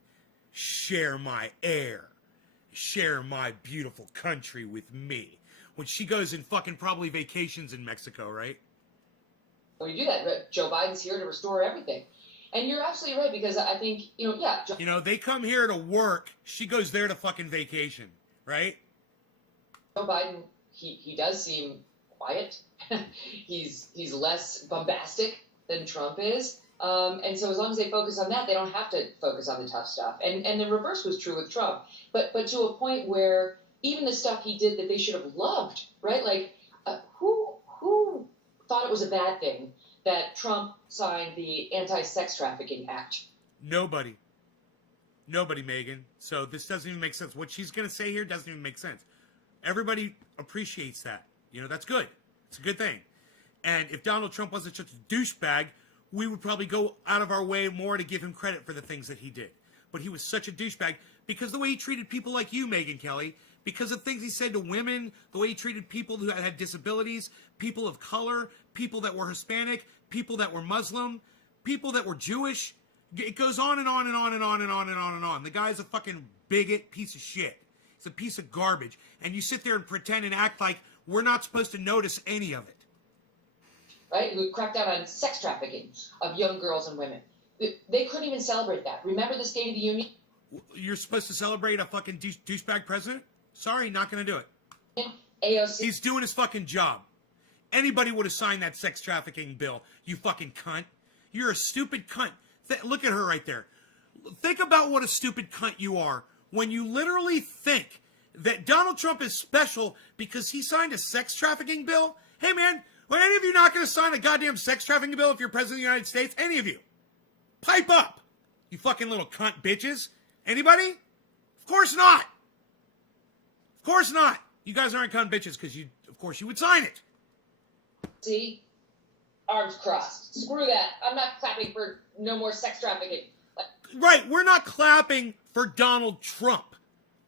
share my air, share my beautiful country with me, when she goes and fucking probably vacations in Mexico, right? Well, you do that, but Joe Biden's here to restore everything. And you're absolutely right, because I think, they come here to work, she goes there to fucking vacation, right? Joe Biden, he does seem quiet. He's less bombastic than Trump is. And so as long as they focus on that, they don't have to focus on the tough stuff. And the reverse was true with Trump. But to a point where even the stuff he did that they should have loved, right? Like, who thought it was a bad thing that Trump signed the Anti-Sex Trafficking Act? Nobody, Megan. So this doesn't even make sense. What she's going to say here doesn't even make sense. Everybody appreciates that. That's good. It's a good thing. And if Donald Trump wasn't such a douchebag, we would probably go out of our way more to give him credit for the things that he did. But he was such a douchebag because the way he treated people like you, Megyn Kelly, because of things he said to women, the way he treated people who had disabilities, people of color, people that were Hispanic, people that were Muslim, people that were Jewish. It goes on and on and on and on and on and on and on. The guy's a fucking bigot piece of shit. He's a piece of garbage. And you sit there and pretend and act like we're not supposed to notice any of it. Right? Who cracked down on sex trafficking of young girls and women. They couldn't even celebrate that. Remember the State of the Union? You're supposed to celebrate a fucking douchebag president? Sorry, not going to do it. AOC. He's doing his fucking job. Anybody would have signed that sex trafficking bill, you fucking cunt. You're a stupid cunt. Look at her right there. Think about what a stupid cunt you are when you literally think that Donald Trump is special because he signed a sex trafficking bill. Hey, man, are any of you not going to sign a goddamn sex trafficking bill if you're president of the United States? Any of you? Pipe up, you fucking little cunt bitches. Anybody? Of course not. Of course not. You guys aren't cunt bitches because of course you would sign it. See? Arms crossed. Screw that. I'm not clapping for no more sex trafficking. Right, we're not clapping for Donald Trump.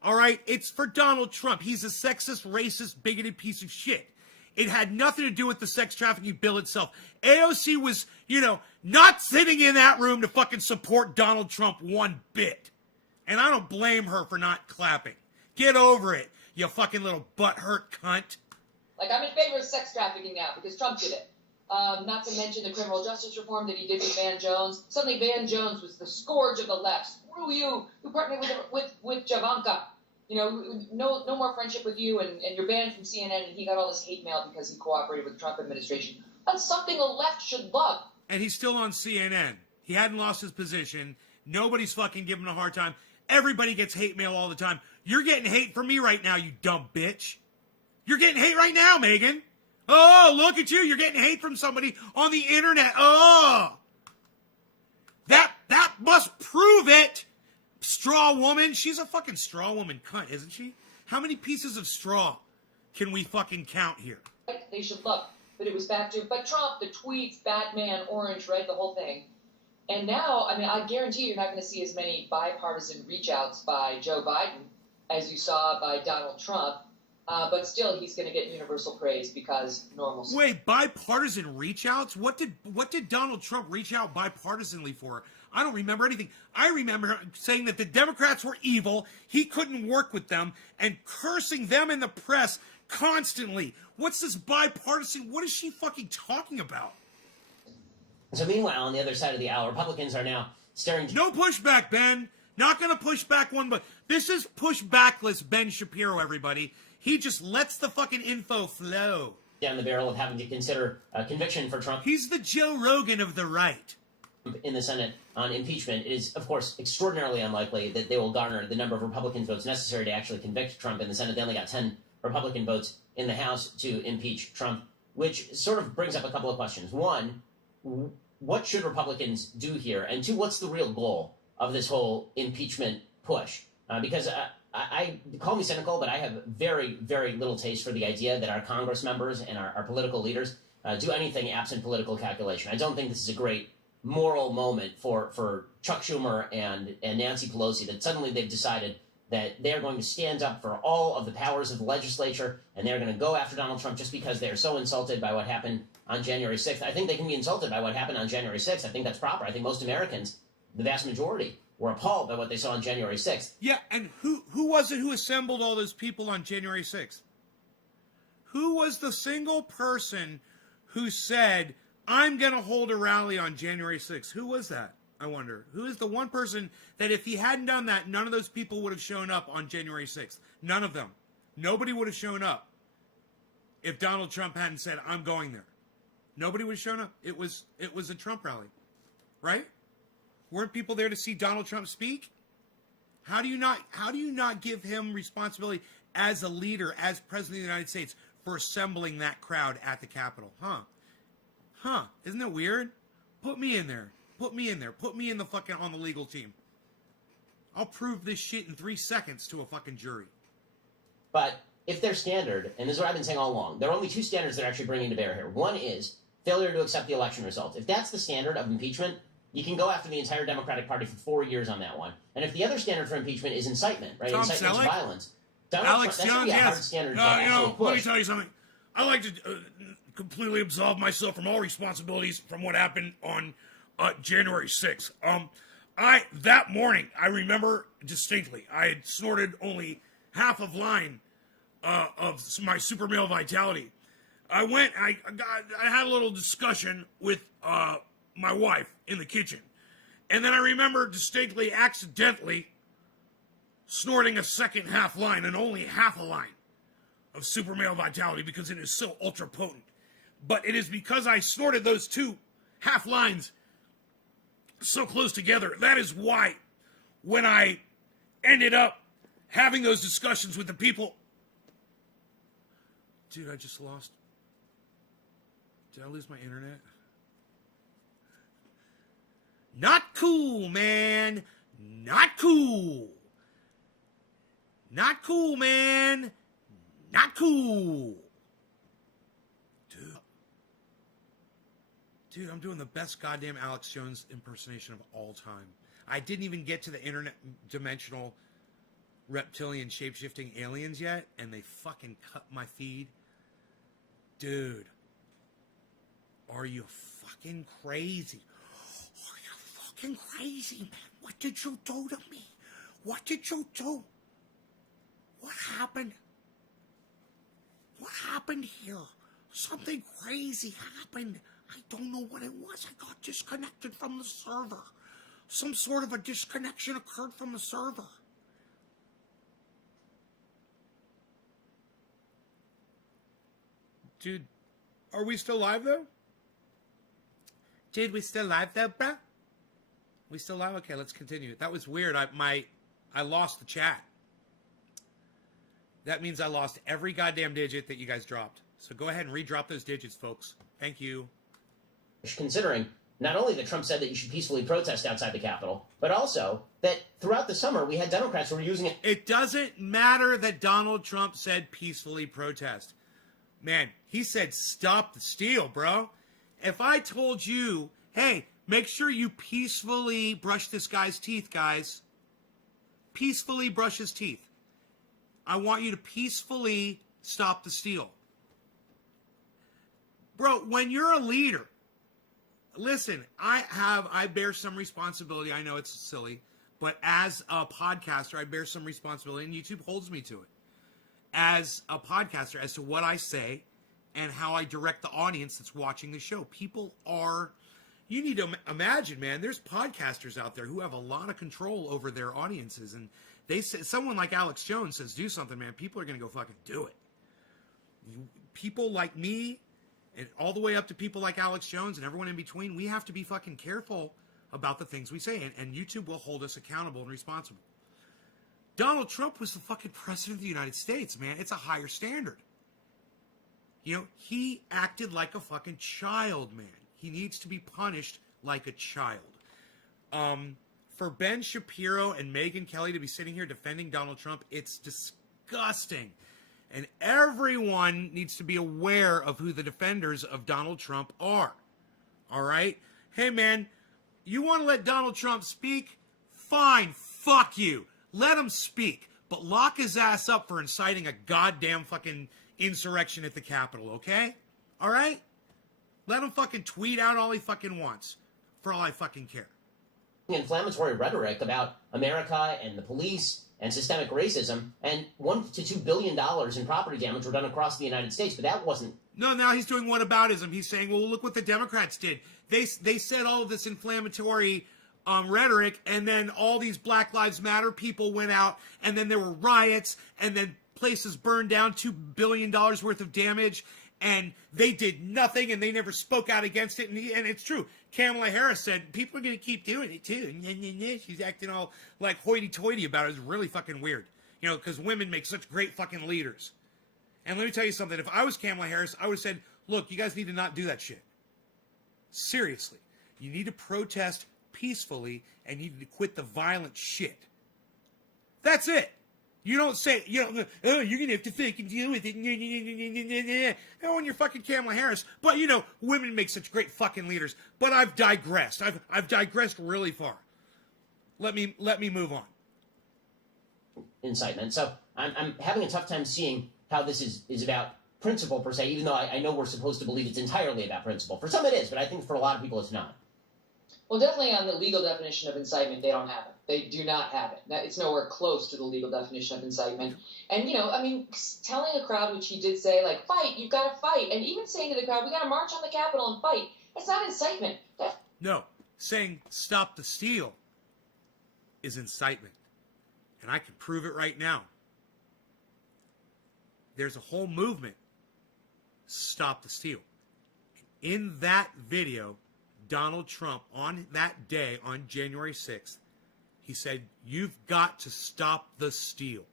All right? It's for Donald Trump. He's a sexist, racist, bigoted piece of shit. It had nothing to do with the sex trafficking bill itself. AOC was, not sitting in that room to fucking support Donald Trump one bit. And I don't blame her for not clapping. Get over it, you fucking little butthurt cunt. Like, I'm in favor of sex trafficking now because Trump did it. Not to mention the criminal justice reform that he did with Van Jones. Suddenly Van Jones was the scourge of the left. Screw you. You partnered with Javanka. no more friendship with you, and you're banned from CNN, and he got all this hate mail because he cooperated with the Trump administration. That's something the left should love. And he's still on CNN. He hadn't lost his position. Nobody's fucking giving him a hard time. Everybody gets hate mail all the time. You're getting hate from me right now, you dumb bitch. You're getting hate right now, Megan. Oh, look at you. You're getting hate from somebody on the internet. Oh. That must prove it. Straw woman. She's a fucking straw woman cunt, isn't she? How many pieces of straw can we fucking count here? They should love. But it was back to, but Trump, the tweets, Batman, Orange, Red, the whole thing. And now, I mean, I guarantee you're not going to see as many bipartisan reach-outs by Joe Biden as you saw by Donald Trump. But still, he's going to get universal praise because normalcy. Wait, bipartisan reach-outs? What did Donald Trump reach out bipartisanly for? I don't remember anything. I remember saying that the Democrats were evil, he couldn't work with them, and cursing them in the press constantly. What's this bipartisan? What is she fucking talking about? So meanwhile, on the other side of the aisle, Republicans are now staring... No pushback, Ben. Not going to push back one, but this is pushbackless Ben Shapiro, everybody. He just lets the fucking info flow. Down the barrel of having to consider a conviction for Trump. He's the Joe Rogan of the right. In the Senate on impeachment, it is, of course, extraordinarily unlikely that they will garner the number of Republican votes necessary to actually convict Trump in the Senate. They only got 10 Republican votes in the House to impeach Trump, which sort of brings up a couple of questions. One, what should Republicans do here? And two, what's the real goal of this whole impeachment push? Because I call me cynical, but I have very, very little taste for the idea that our Congress members and our political leaders do anything absent political calculation. I don't think this is a great moral moment for Chuck Schumer and Nancy Pelosi, that suddenly they've decided that they're going to stand up for all of the powers of the legislature, and they're going to go after Donald Trump just because they're so insulted by what happened on January 6th. I think they can be insulted by what happened on January 6th. I think that's proper. I think most Americans, the vast majority, were appalled by what they saw on January 6th. Yeah, and who was it who assembled all those people on January 6th? Who was the single person who said, I'm going to hold a rally on January 6th? Who was that, I wonder? Who is the one person that if he hadn't done that, none of those people would have shown up on January 6th? None of them. Nobody would have shown up if Donald Trump hadn't said, I'm going there. Nobody would have shown up. It was a Trump rally, right? Weren't people there to see Donald Trump speak? How do you not give him responsibility as a leader, as president of the United States, for assembling that crowd at the Capitol? Huh? Isn't that weird? Put me in there. Put me in there. Put me in the fucking on the legal team. I'll prove this shit in 3 seconds to a fucking jury. But if their standard, and this is what I've been saying all along, there are only two standards they're actually bringing to bear here. One is failure to accept the election results. If that's the standard of impeachment, you can go after the entire Democratic Party for 4 years on that one. And if the other standard for impeachment is incitement, right? Tom Incitement Selleck? to violence. Alex Trump, Jones, that's a hard yes. standard to Let actually me push. tell you something. I like to completely absolve myself from all responsibilities from what happened on January 6th. That morning, I remember distinctly, I had snorted only half of line of my super male vitality. I had a little discussion with my wife in the kitchen. And then I remember distinctly, accidentally, snorting a second half line and only half a line of super male vitality because it is so ultra potent. But it is because I snorted those two half lines so close together. That is why when I ended up having those discussions with the people... Dude, I just lost... Did I lose my internet? Not cool, man. Not cool. Not cool, man. Not cool. Dude, I'm doing the best goddamn Alex Jones impersonation of all time. I didn't even get to the internet dimensional reptilian shape-shifting aliens yet, and they fucking cut my feed. Dude. Are you fucking crazy? Are you fucking crazy, man? What did you do to me? What did you do? What happened? What happened here? Something crazy happened. I don't know what it was. I got disconnected from the server. Some sort of a disconnection occurred from the server. Dude, are we still live, though? Dude, we still live, though, bruh? We still live? Okay, let's continue. That was weird. I lost the chat. That means I lost every goddamn digit that you guys dropped. So go ahead and redrop those digits, folks. Thank you. Considering not only that Trump said that you should peacefully protest outside the Capitol, but also that throughout the summer we had Democrats who were using it. It doesn't matter that Donald Trump said peacefully protest. Man, he said stop the steal, bro. If I told you, hey, make sure you peacefully brush this guy's teeth, guys. Peacefully brush his teeth. I want you to peacefully stop the steal. Bro, when you're a leader, listen, I bear some responsibility. I know it's silly, but as a podcaster, I bear some responsibility, and YouTube holds me to it. As a podcaster, as to what I say and how I direct the audience that's watching the show. People are, you need to imagine, man, there's podcasters out there who have a lot of control over their audiences, and they say, someone like Alex Jones says, do something, man, people are going to go fucking do it. People like me, and all the way up to people like Alex Jones and everyone in between, we have to be fucking careful about the things we say, and YouTube will hold us accountable and responsible. Donald Trump was the fucking president of the United States, man. It's a higher standard. You know, he acted like a fucking child, man. He needs to be punished like a child. For Ben Shapiro and Megyn Kelly to be sitting here defending Donald Trump, it's disgusting. And everyone needs to be aware of who the defenders of Donald Trump are. All right? Hey, man, you want to let Donald Trump speak? Fine, fuck you. Let him speak. But lock his ass up for inciting a goddamn fucking insurrection at the Capitol, okay? All right? Let him fucking tweet out all he fucking wants. For all I fucking care. Inflammatory rhetoric about America and the police and systemic racism, and $1 to $2 billion in property damage were done across the United States, but that wasn't. No, now he's doing whataboutism. He's saying, well, look what the Democrats did. They said all of this inflammatory rhetoric, and then all these Black Lives Matter people went out, and then there were riots, and then places burned down, $2 billion worth of damage, and they did nothing, and they never spoke out against it, and it's true. Kamala Harris said, people are going to keep doing it, too. She's acting all, like, hoity-toity about it. It's really fucking weird. You know, because women make such great fucking leaders. And let me tell you something. If I was Kamala Harris, I would have said, look, you guys need to not do that shit. Seriously. You need to protest peacefully, and you need to quit the violent shit. That's it. You don't say, oh, you're going to have to fucking deal with it. No, when you're fucking Kamala Harris. But, you know, women make such great fucking leaders. But I've digressed. I've digressed really far. Let me move on. Incitement. So I'm having a tough time seeing how this is about principle, per se, even though I know we're supposed to believe it's entirely about principle. For some it is, but I think for a lot of people it's not. Well, definitely on the legal definition of incitement, they don't have it. They do not have it. It's nowhere close to the legal definition of incitement. And, you know, I mean, telling a crowd, which he did say, like, fight, you've got to fight. And even saying to the crowd, we got to march on the Capitol and fight. That's not incitement. No, saying stop the steal is incitement. And I can prove it right now. There's a whole movement, stop the steal. In that video, Donald Trump, on that day, on January 6th, he said, you've got to stop the steal.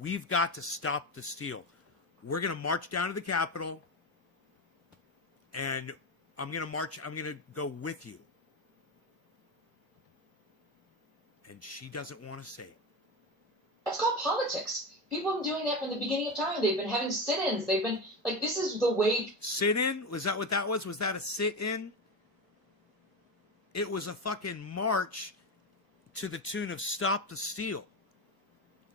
We've got to stop the steal. We're going to march down to the Capitol, and I'm going to go with you. And she doesn't want to say it. That's called politics. People have been doing that from the beginning of time. They've been having sit-ins. They've been, like, this is the way. Sit-in? Was that what that was? Was that a sit-in? It was a fucking march to the tune of Stop the Steal.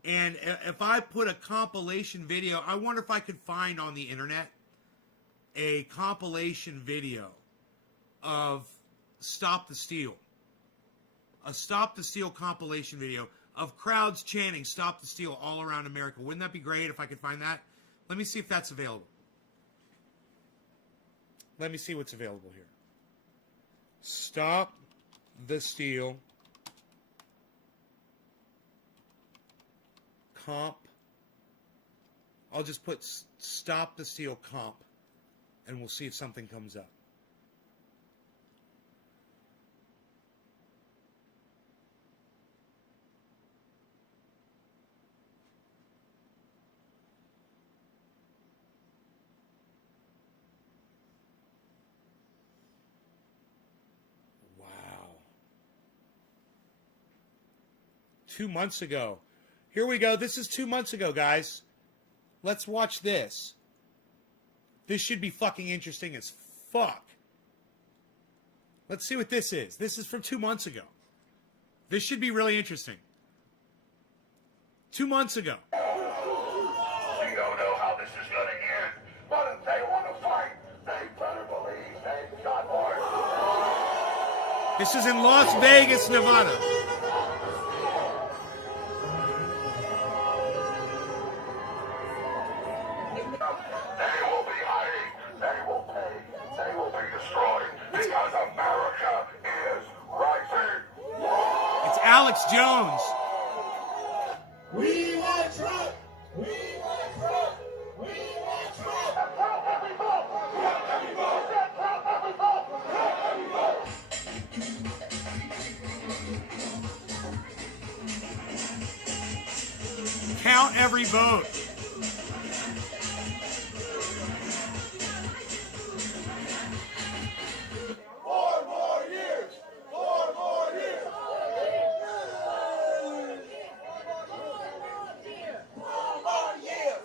And if I put a compilation video, I wonder if I could find on the internet a compilation video of Stop the Steal. A Stop the Steal compilation video of crowds chanting Stop the Steal all around America. Wouldn't that be great if I could find that? Let me see if that's available. Let me see what's available here. Stop the Steal I'll just put stop the steal comp, and we'll see if something comes up. Wow. 2 months ago. Here we go. This is 2 months ago, guys. Let's watch this. This should be fucking interesting as fuck. Let's see what this is. This is from 2 months ago. This should be really interesting. 2 months ago. We don't know how this is going to end, but if they want to fight, they better believe they've got more. This is in Las Vegas, Nevada. They will be hiding, they will pay, they will be destroyed, because America is rising. It's Alex Jones. We want Trump! We want Trump! We want Trump! Trump every vote! Trump every vote! Trump every vote! Trump every vote! Count every vote. Four more years! 4 more years! 4 more years! 4 more years!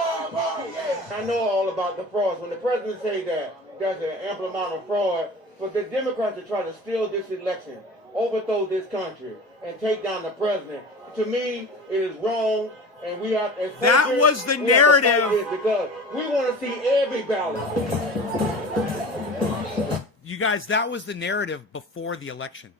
4 more years! I know all about the frauds. When the president say that there's an ample amount of fraud, for the Democrats to try to steal this election, overthrow this country, and take down the president, to me, it is wrong. And we have That was the narrative. Because we want to see every ballot. You guys, that was the narrative before the election.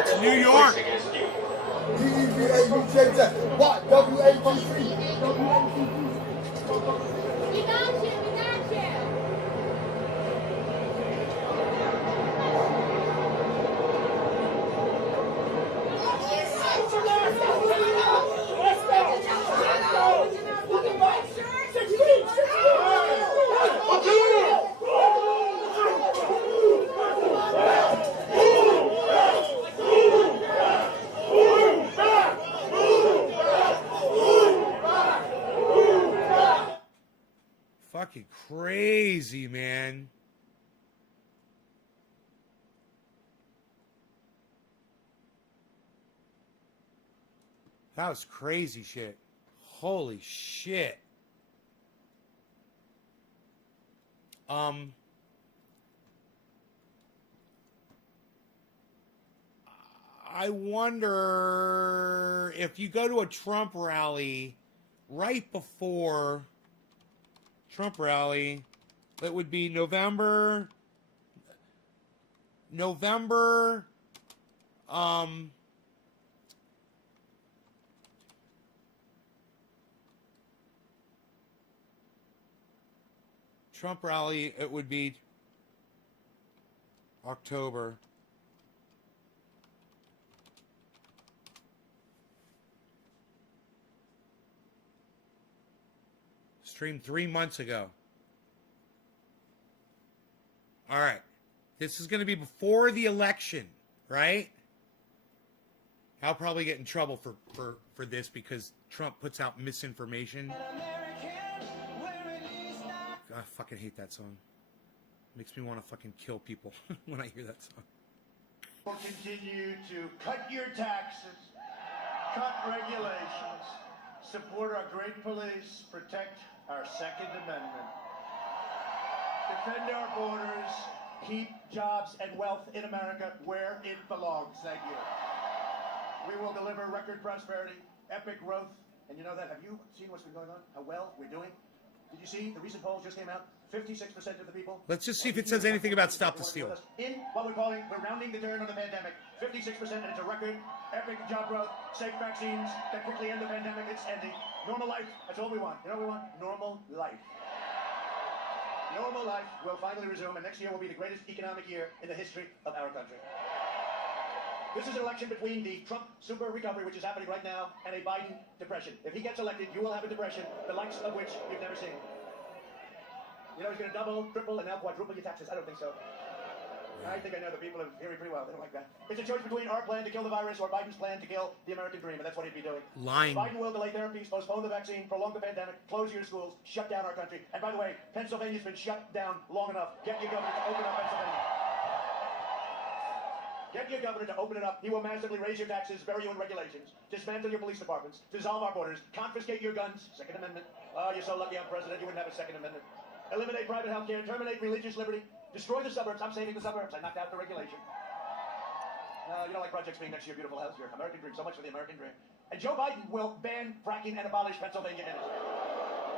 It's New York. What? WATC. We got you. Fucking crazy, man. That was crazy shit. Holy shit. I wonder if you go to a Trump rally right before Trump rally, that would be November, Trump rally, it would be October. Streamed 3 months ago. All right. This is going to be before the election, right? I'll probably get in trouble for this because Trump puts out misinformation. I fucking hate that song. Makes me want to fucking kill people when I hear that song. We'll continue to cut your taxes, cut regulations, support our great police, protect our Second Amendment, defend our borders, keep jobs and wealth in America where it belongs. Thank you. We will deliver record prosperity, epic growth, and you know that. Have you seen what's been going on? How well we're doing? Did you see the recent polls just came out? 56% of the people. Let's just see if it says anything about Stop the Steal. In what we're rounding the turn on the pandemic. 56%, and it's a record, epic job growth, safe vaccines that quickly end the pandemic. It's ending. Normal life, that's all we want. You know what we want? Normal life. Normal life will finally resume, and next year will be the greatest economic year in the history of our country. This is an election between the Trump super recovery, which is happening right now, and a Biden depression. If he gets elected, you will have a depression, the likes of which you've never seen. You know he's going to double, triple, and now quadruple your taxes. I don't think so. I think I know the people of Erie pretty well. They don't like that. It's a choice between our plan to kill the virus or Biden's plan to kill the American dream, and that's what he'd be doing. Lying. Biden will delay therapies, postpone the vaccine, prolong the pandemic, close your schools, shut down our country. And by the way, Pennsylvania's been shut down long enough. Get your governor to open up Pennsylvania. Get your governor to open it up. He will massively raise your taxes, bury you in regulations, dismantle your police departments, dissolve our borders, confiscate your guns. Second Amendment. Oh, you're so lucky I'm president, you wouldn't have a Second Amendment. Eliminate private health care, terminate religious liberty, destroy the suburbs. I'm saving the suburbs. I knocked out the regulation. You don't like projects being next to your beautiful house. Your American dream. So much for the American dream. And Joe Biden will ban fracking and abolish Pennsylvania energy.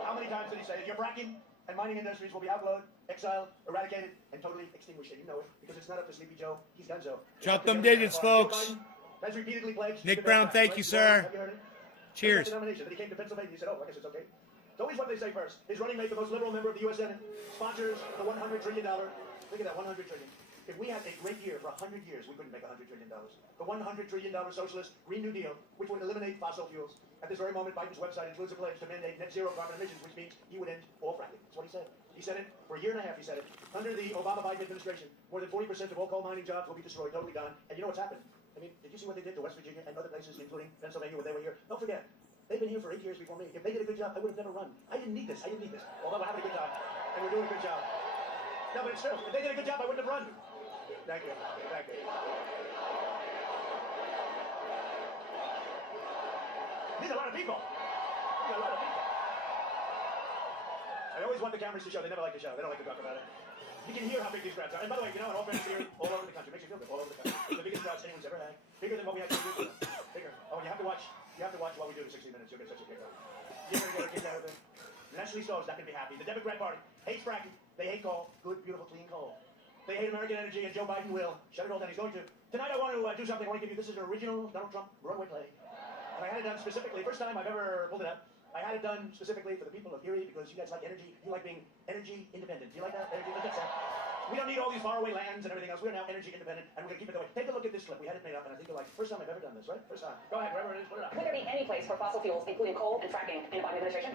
How many times did he say it? Your fracking and mining industries will be outlawed, exiled, eradicated, and totally extinguished. And you know it because it's not up to Sleepy Joe. He's done so. Drop them digits, folks. Has repeatedly pledged. Nick Brown, thank you, sir. Have you heard it? Cheers. Then he came to Pennsylvania. He said, "Oh, I guess it's okay." It's always what they say first. His running mate, the most liberal member of the U.S. Senate, sponsors the $100 trillion. Think of that, $100 trillion. If we had a great year for 100 years, we couldn't make $100 trillion. The $100 trillion socialist Green New Deal, which would eliminate fossil fuels. At this very moment, Biden's website includes a pledge to mandate net zero carbon emissions, which means he would end all fracking. That's what he said. He said it for a year and a half. He said it. Under the Obama-Biden administration, more than 40% of all coal mining jobs will be destroyed, totally gone. And you know what's happened? I mean, did you see what they did to West Virginia and other places, including Pennsylvania, when they were here? Don't forget. They've been here for 8 years before me. If they did a good job, I would have never run. I didn't need this. Although we're having a good time. And we're doing a good job. No, but it's true. If they did a good job, I wouldn't have run. Thank you. Thank you. These are a lot of people. I always want the cameras to show. They never like to show. They don't like to talk about it. You can hear how big these crowds are. And by the way, you know, in all fairness here, all over the country, makes you feel good. All over the country. It's the biggest crowds anyone's ever had. Bigger than what we actually do. Bigger. Oh, and you have to watch what we do in 60 minutes. You'll get such a kick out. You're going to get a kick out of it. Leslie Stowe's not going to be happy. The Democrat Party hates fracking. They hate coal. Good, beautiful, clean coal. They hate American energy, and Joe Biden will shut it all down. He's going to. Tonight I want to do something. I want to give you, this is an original Donald Trump Broadway play. And I had it done specifically, first time I've ever pulled it up. I had it done specifically for the people of Erie because you guys like energy. You like being energy independent. Do you like that? Energy, that's that. We don't need all these faraway lands and everything else. We're now energy independent, and we're going to keep it that way. Take a look at this clip. We had it made up, and I think you'll like it. First time I've ever done this, right? First time. Go ahead, wherever it is, put it up. Would there be any place for fossil fuels, including coal and fracking, in a Biden administration?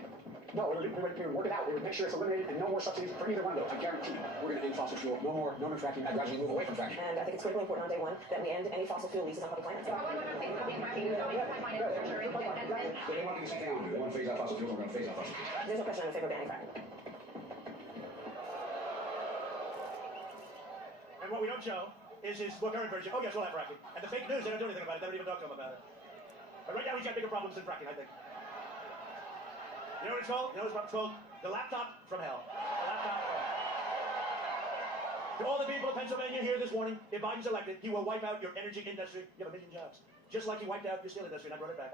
No, we would work it out. We would make sure it's eliminated and no more subsidies for either one of those. I guarantee you, we're going to end fossil fuel. No more fracking. I'd gradually move away from fracking. And I think it's critically important on day one that we end any fossil fuel leases on public lands. So they want to do the same thing I want to do. They want to phase out fossil fuels. We're going to phase out fossil fuels. There's no question I'm in favor of banning fracking. And what we don't show is his more current version. Oh, yes, we'll have fracking. And the fake news, they don't do anything about it. They don't even talk to him about it. But right now, he's got bigger problems than fracking, I think. You know what it's called? You know what it's called? The laptop from hell. The laptop from hell. To all the people of Pennsylvania, hear this warning. If Biden's elected, he will wipe out your energy industry. You have 1 million jobs. Just like he wiped out your steel industry, and I brought it back.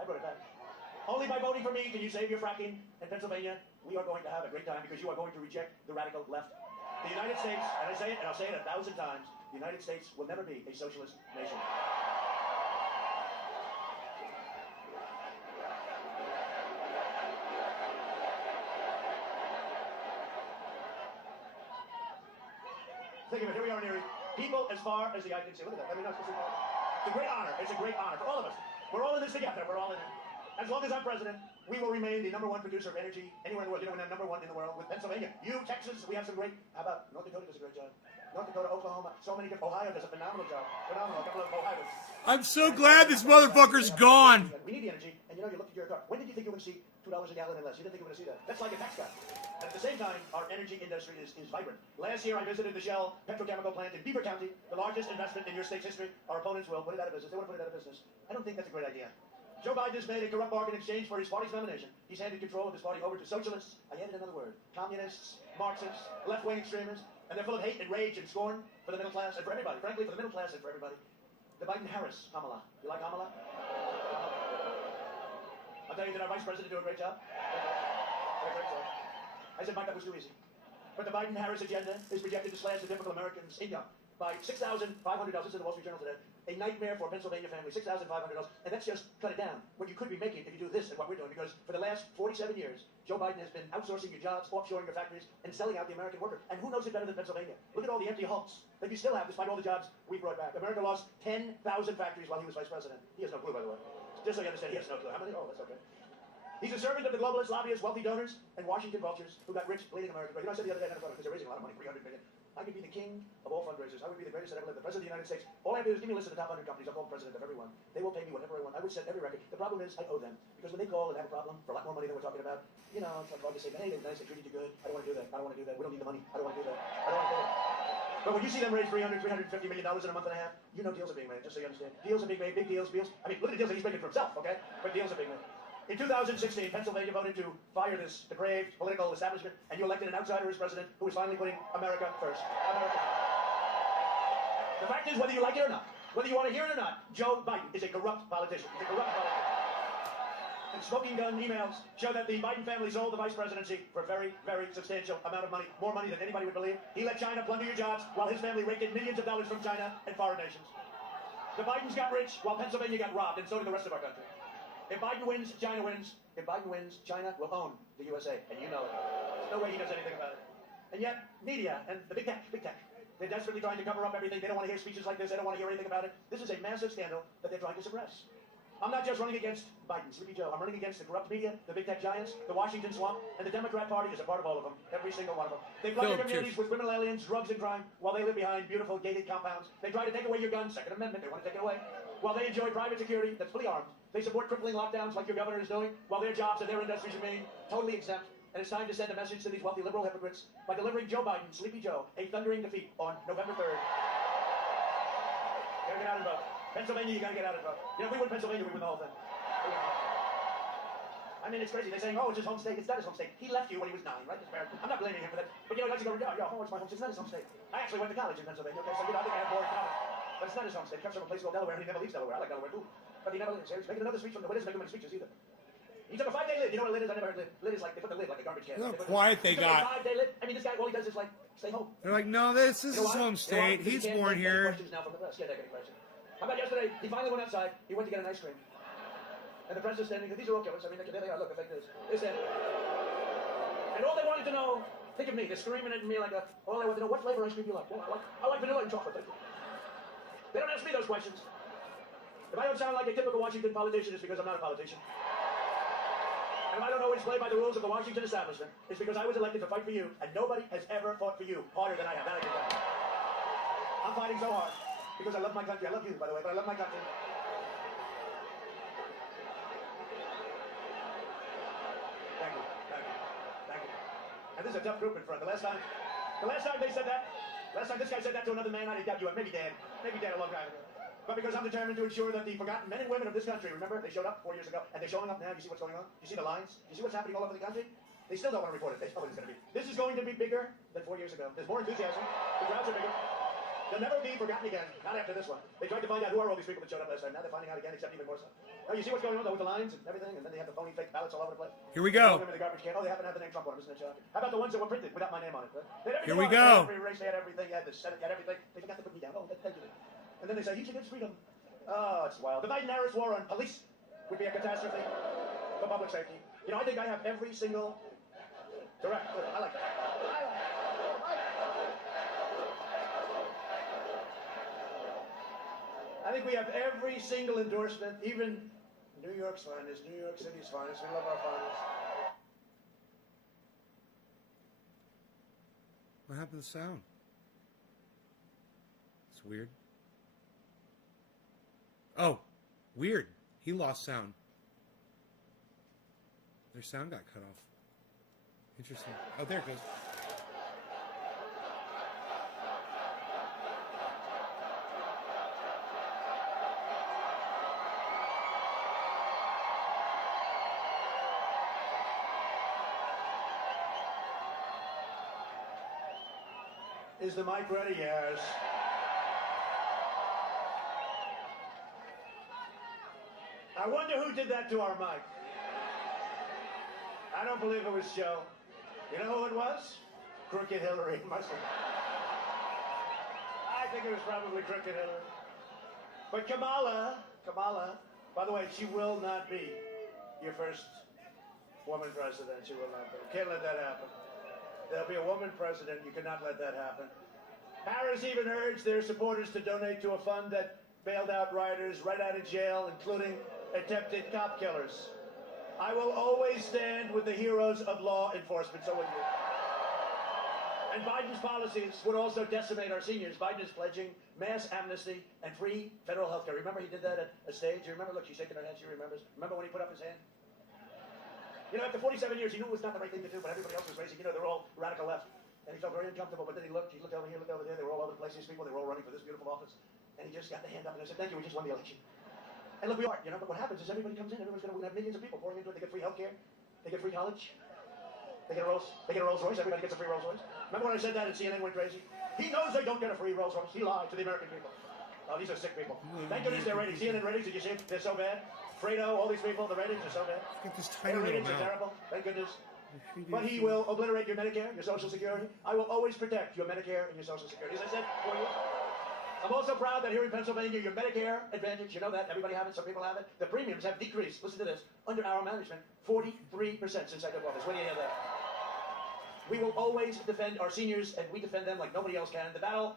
Only by voting for me can you save your fracking in Pennsylvania. We are going to have a great time because you are going to reject the radical left. The United States, and I say it, and I'll say it 1,000 times, the United States will never be a socialist nation. Think of it, here we are in Erie. People as far as the eye can see. Look at that. I mean, it's a great honor. It's a great honor for all of us. We're all in this together. We're all in it. As long as I'm president, we will remain the #1 producer of energy anywhere in the world. You know, we're #1 in the world with Pennsylvania. You, Texas, we have some great. How about North Dakota does a great job. North Dakota, Oklahoma, so many good. Ohio does a phenomenal job. Phenomenal. A couple of Ohio. I'm so glad this motherfucker's gone. We need the energy, and you know, you look at your car. When did you think you were going to see $2 a gallon and less? You didn't think you were going to see that. That's like a tax cut. And at the same time, our energy industry is vibrant. Last year, I visited the Shell petrochemical plant in Beaver County, the largest investment in your state's history. Our opponents will put it out of business. They want to put it out of business. I don't think that's a great idea. Joe Biden has made a corrupt bargain in exchange for his party's nomination. He's handed control of his party over to socialists. I added another word. Communists, Marxists, left-wing extremists, and they're full of hate and rage and scorn for the middle class and for everybody. Frankly, for the middle class and for everybody. The Biden-Harris Kamala. You like Kamala? I'll tell you, did our vice president do a great job? I said, Mike, that was too easy. But the Biden-Harris agenda is projected to slash the typical American's income by $6,500. This is the Wall Street Journal today. A nightmare for a Pennsylvania family, $6,500. And that's just cut it down. What you could be making if you do this and what we're doing. Because for the last 47 years, Joe Biden has been outsourcing your jobs, offshoring your factories, and selling out the American worker. And who knows it better than Pennsylvania? Look at all the empty hulks that you still have despite all the jobs we brought back. America lost 10,000 factories while he was vice president. He has no clue, by the way. Just so you understand, he has no clue. How many? Oh, that's okay. He's a servant of the globalists, lobbyists, wealthy donors, and Washington vultures who got rich bleeding America. You know, I said the other day, because they're raising a lot of money, $300 million. I could be the king of all fundraisers. I would be the greatest that ever lived, the president of the United States. All I have to do is give me a list of the top 100 companies. I'll call president of everyone. They will pay me whatever I want. I would set every record. The problem is I owe them. Because when they call and have a problem for a lot more money than we're talking about, you know, it's like fun to say, hey, they're nice, they treated you good. I don't want to do that. I don't want to do that. We don't need the money. I don't want to do that. I don't want to do that. But when you see them raise $350 million in a month and a half, you know deals are being made, just so you understand. Deals are being made, big deals, deals. I mean, look at the deals that he's making for himself, okay? But deals are being made. In 2016, Pennsylvania voted to fire this depraved political establishment, and you elected an outsider as president who is finally putting America first. America. The fact is, whether you like it or not, whether you want to hear it or not, Joe Biden is a corrupt politician. He's a corrupt politician. And smoking gun emails show that the Biden family sold the vice presidency for a very, very substantial amount of money, more money than anybody would believe. He let China plunder your jobs while his family raked in millions of dollars from China and foreign nations. The Bidens got rich while Pennsylvania got robbed, and so did the rest of our country. If Biden wins, China wins. If Biden wins, China will own the USA, and you know it. There's no way he does anything about it. And yet, media and the big tech, they're desperately trying to cover up everything. They don't want to hear speeches like this. They don't want to hear anything about it. This is a massive scandal that they're trying to suppress. I'm not just running against Biden, Sleepy Joe. I'm running against the corrupt media, the big tech giants, the Washington swamp, and the Democrat Party is a part of all of them. Every single one of them. They flood their communities with criminal aliens, drugs, and crime while they live behind beautiful gated compounds. They try to take away your guns, Second Amendment. They want to take it away. While they enjoy private security that's fully armed. They support crippling lockdowns like your governor is doing, while their jobs and their industries remain totally exempt. And it's time to send a message to these wealthy liberal hypocrites by delivering Joe Biden, Sleepy Joe, a thundering defeat on November 3rd. You gotta get out and vote. Pennsylvania, you gotta get out and vote. You know, if we win Pennsylvania, we win the whole thing. I mean, it's crazy. They're saying, oh, it's his home state. It's not his home state. He left you when he was 9, right? I'm not blaming him for that. But, you know, he likes to go, oh, it's my home state. It's not his home state. I actually went to college in Pennsylvania, okay? So, you know, I think I have more in common. But it's not his home state. He comes from a place called Delaware, and he never leaves Delaware. I like Delaware, too. But he never leaves. He's making another speech from the doesn't make many speeches either. He took a 5-day lid. You know what a lid is? I never heard lid. Lid is like, they put the lid like a garbage can. Look how quiet they got. A 5-day lid. I mean, this guy, all he does is like, stay home. They're like, no, this is his home state. He's born here. Now from the press. Can't take any question. How about yesterday? He finally went outside. He went to get an ice cream. And the press is standing. These are all killers. I mean, there they are. Look, the fake news. They're standing. And all they wanted to know, think of me. They're screaming at me like a, all they want to know, what flavor ice cream do you like? Well, I like vanilla and chocolate. They don't ask me those questions. If I don't sound like a typical Washington politician, it's because I'm not a politician. And if I don't always play by the rules of the Washington establishment, it's because I was elected to fight for you, and nobody has ever fought for you harder than I have. That I can tell you. I'm fighting so hard because I love my country. I love you, by the way, but I love my country. Thank you, thank you, thank you. And this is a tough group in front. The last time they said that, last time this guy said that to another man, I didn't doubt you. Maybe dead a long time ago. But because I'm determined to ensure that the forgotten men and women of this country, remember, they showed up 4 years ago, and they're showing up now. You see what's going on? You see the lines? You see what's happening all over the country? They still don't want to report it. They know what it's going to be. This is going to be bigger than 4 years ago. There's more enthusiasm. The crowds are bigger. They'll never be forgotten again. Not after this one. They tried to find out who are all these people that showed up last time. Now they're finding out again, except even more so. Now you see what's going on though with the lines and everything, and then they have the phony fake ballots all over the place. Here we go. The garbage can. Oh, they happen to have the name Trump on them, isn't it shocking? How about the ones that were printed without my name on it? Right? Here we go. Every race, they had everything. They had the Senate, they had everything. They forgot to put me down. Oh, thank you. And then they say, he's against freedom. Oh, it's wild. The Biden-Harris war on police would be a catastrophe for public safety. You know, I think I have every single direct. I like that. I think we have every single endorsement, even New York's finest, New York City's finest. We love our finest. What happened to the sound? It's weird. Oh, weird. He lost sound. Their sound got cut off. Interesting. Oh, there it goes. Is the mic ready? Yes. I wonder who did that to our mic. I don't believe it was Joe. You know who it was? Crooked Hillary. I think it was probably Crooked Hillary. But Kamala, by the way, she will not be your first woman president. She will not be. Can't let that happen. There'll be a woman president. You cannot let that happen. Harris even urged their supporters to donate to a fund that bailed out rioters right out of jail, including attempted cop killers. I will always stand with the heroes of law enforcement, so will you. And Biden's policies would also decimate our seniors. Biden is pledging mass amnesty and free federal health care. Remember he did that at a stage? You remember? Look, she's shaking her head. She remembers. Remember when he put up his hand? You know, after 47 years, he knew it was not the right thing to do, but everybody else was raising. You know, they're all radical left. And he felt very uncomfortable, but then he looked over here, looked over there. They were all over the place, these people. They were all running for this beautiful office. And he just got the hand up and he said, thank you, we just won the election. And look, we are, you know, but what happens is everybody comes in, we're gonna have millions of people pouring into it. They get free health care, they get free college, they get a Rolls Royce, everybody gets a free Rolls Royce. Remember when I said that and CNN went crazy? He knows they don't get a free Rolls Royce. He lied to the American people. Oh, these are sick people. Thank goodness their ratings. CNN ratings, did you see it? They're so bad. Fredo, all these people, the ratings are so bad. Look at this tiny Their little ratings are mouth. terrible. Thank goodness. But he will obliterate your Medicare, your Social Security. I will always protect your Medicare and your Social Security. As I said 4 years ago. I'm also proud that here in Pennsylvania, your Medicare Advantage, you know that, everybody have it, some people have it. The premiums have decreased, listen to this, under our management, 43% since I took office. When do you hear that? We will always defend our seniors, and we defend them like nobody else can. The battle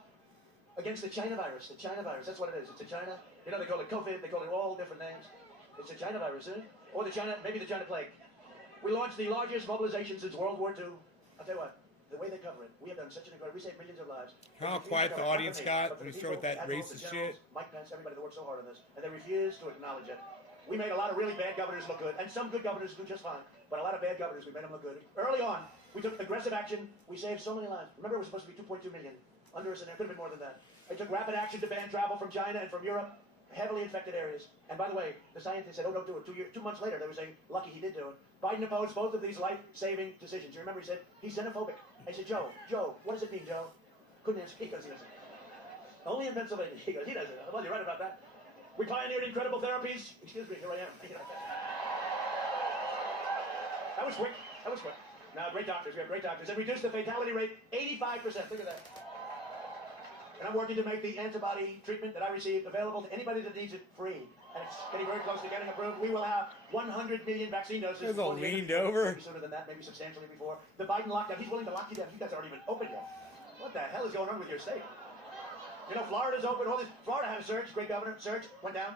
against the China virus, that's what it is. It's the China, you know, they call it COVID, they call it all different names. It's the China virus, isn't it? Or the China, maybe the China plague. We launched the largest mobilization since World War II. I'll tell you what, the way they cover it, we have done such an incredible, we saved millions of lives. How quiet the audience got when you start with that racist shit. Mike Pence, everybody that worked so hard on this, and they refused to acknowledge it. We made a lot of really bad governors look good, and some good governors do just fine, but a lot of bad governors, we made them look good. Early on, we took aggressive action. We saved so many lives. Remember, it was supposed to be 2.2 million. Under us, and there could have been more than that. I took rapid action to ban travel from China and from Europe, heavily infected areas. And by the way, the scientists said, oh, don't do it. 2 months later, they were saying, lucky he did do it. Biden opposed both of these life-saving decisions. You remember he said, he's xenophobic. I said, Joe, what does it mean, Joe? Couldn't answer. He goes, only in Pennsylvania. He goes, he doesn't. Well, you're right about that. We pioneered incredible therapies. Excuse me, here I am. That was quick. Now, great doctors. We have great doctors. And reduced the fatality rate 85%. Look at that. And I'm working to make the antibody treatment that I received available to anybody that needs it free. And it's getting very close to getting approved. We will have 100 million vaccine doses. There's all leaned over. Maybe sooner than that, maybe substantially before. The Biden lockdown, he's willing to lock you down. You guys aren't even open yet. What the hell is going on with your state? You know, Florida's open. All this. Florida had a surge, great governor. Surge, went down.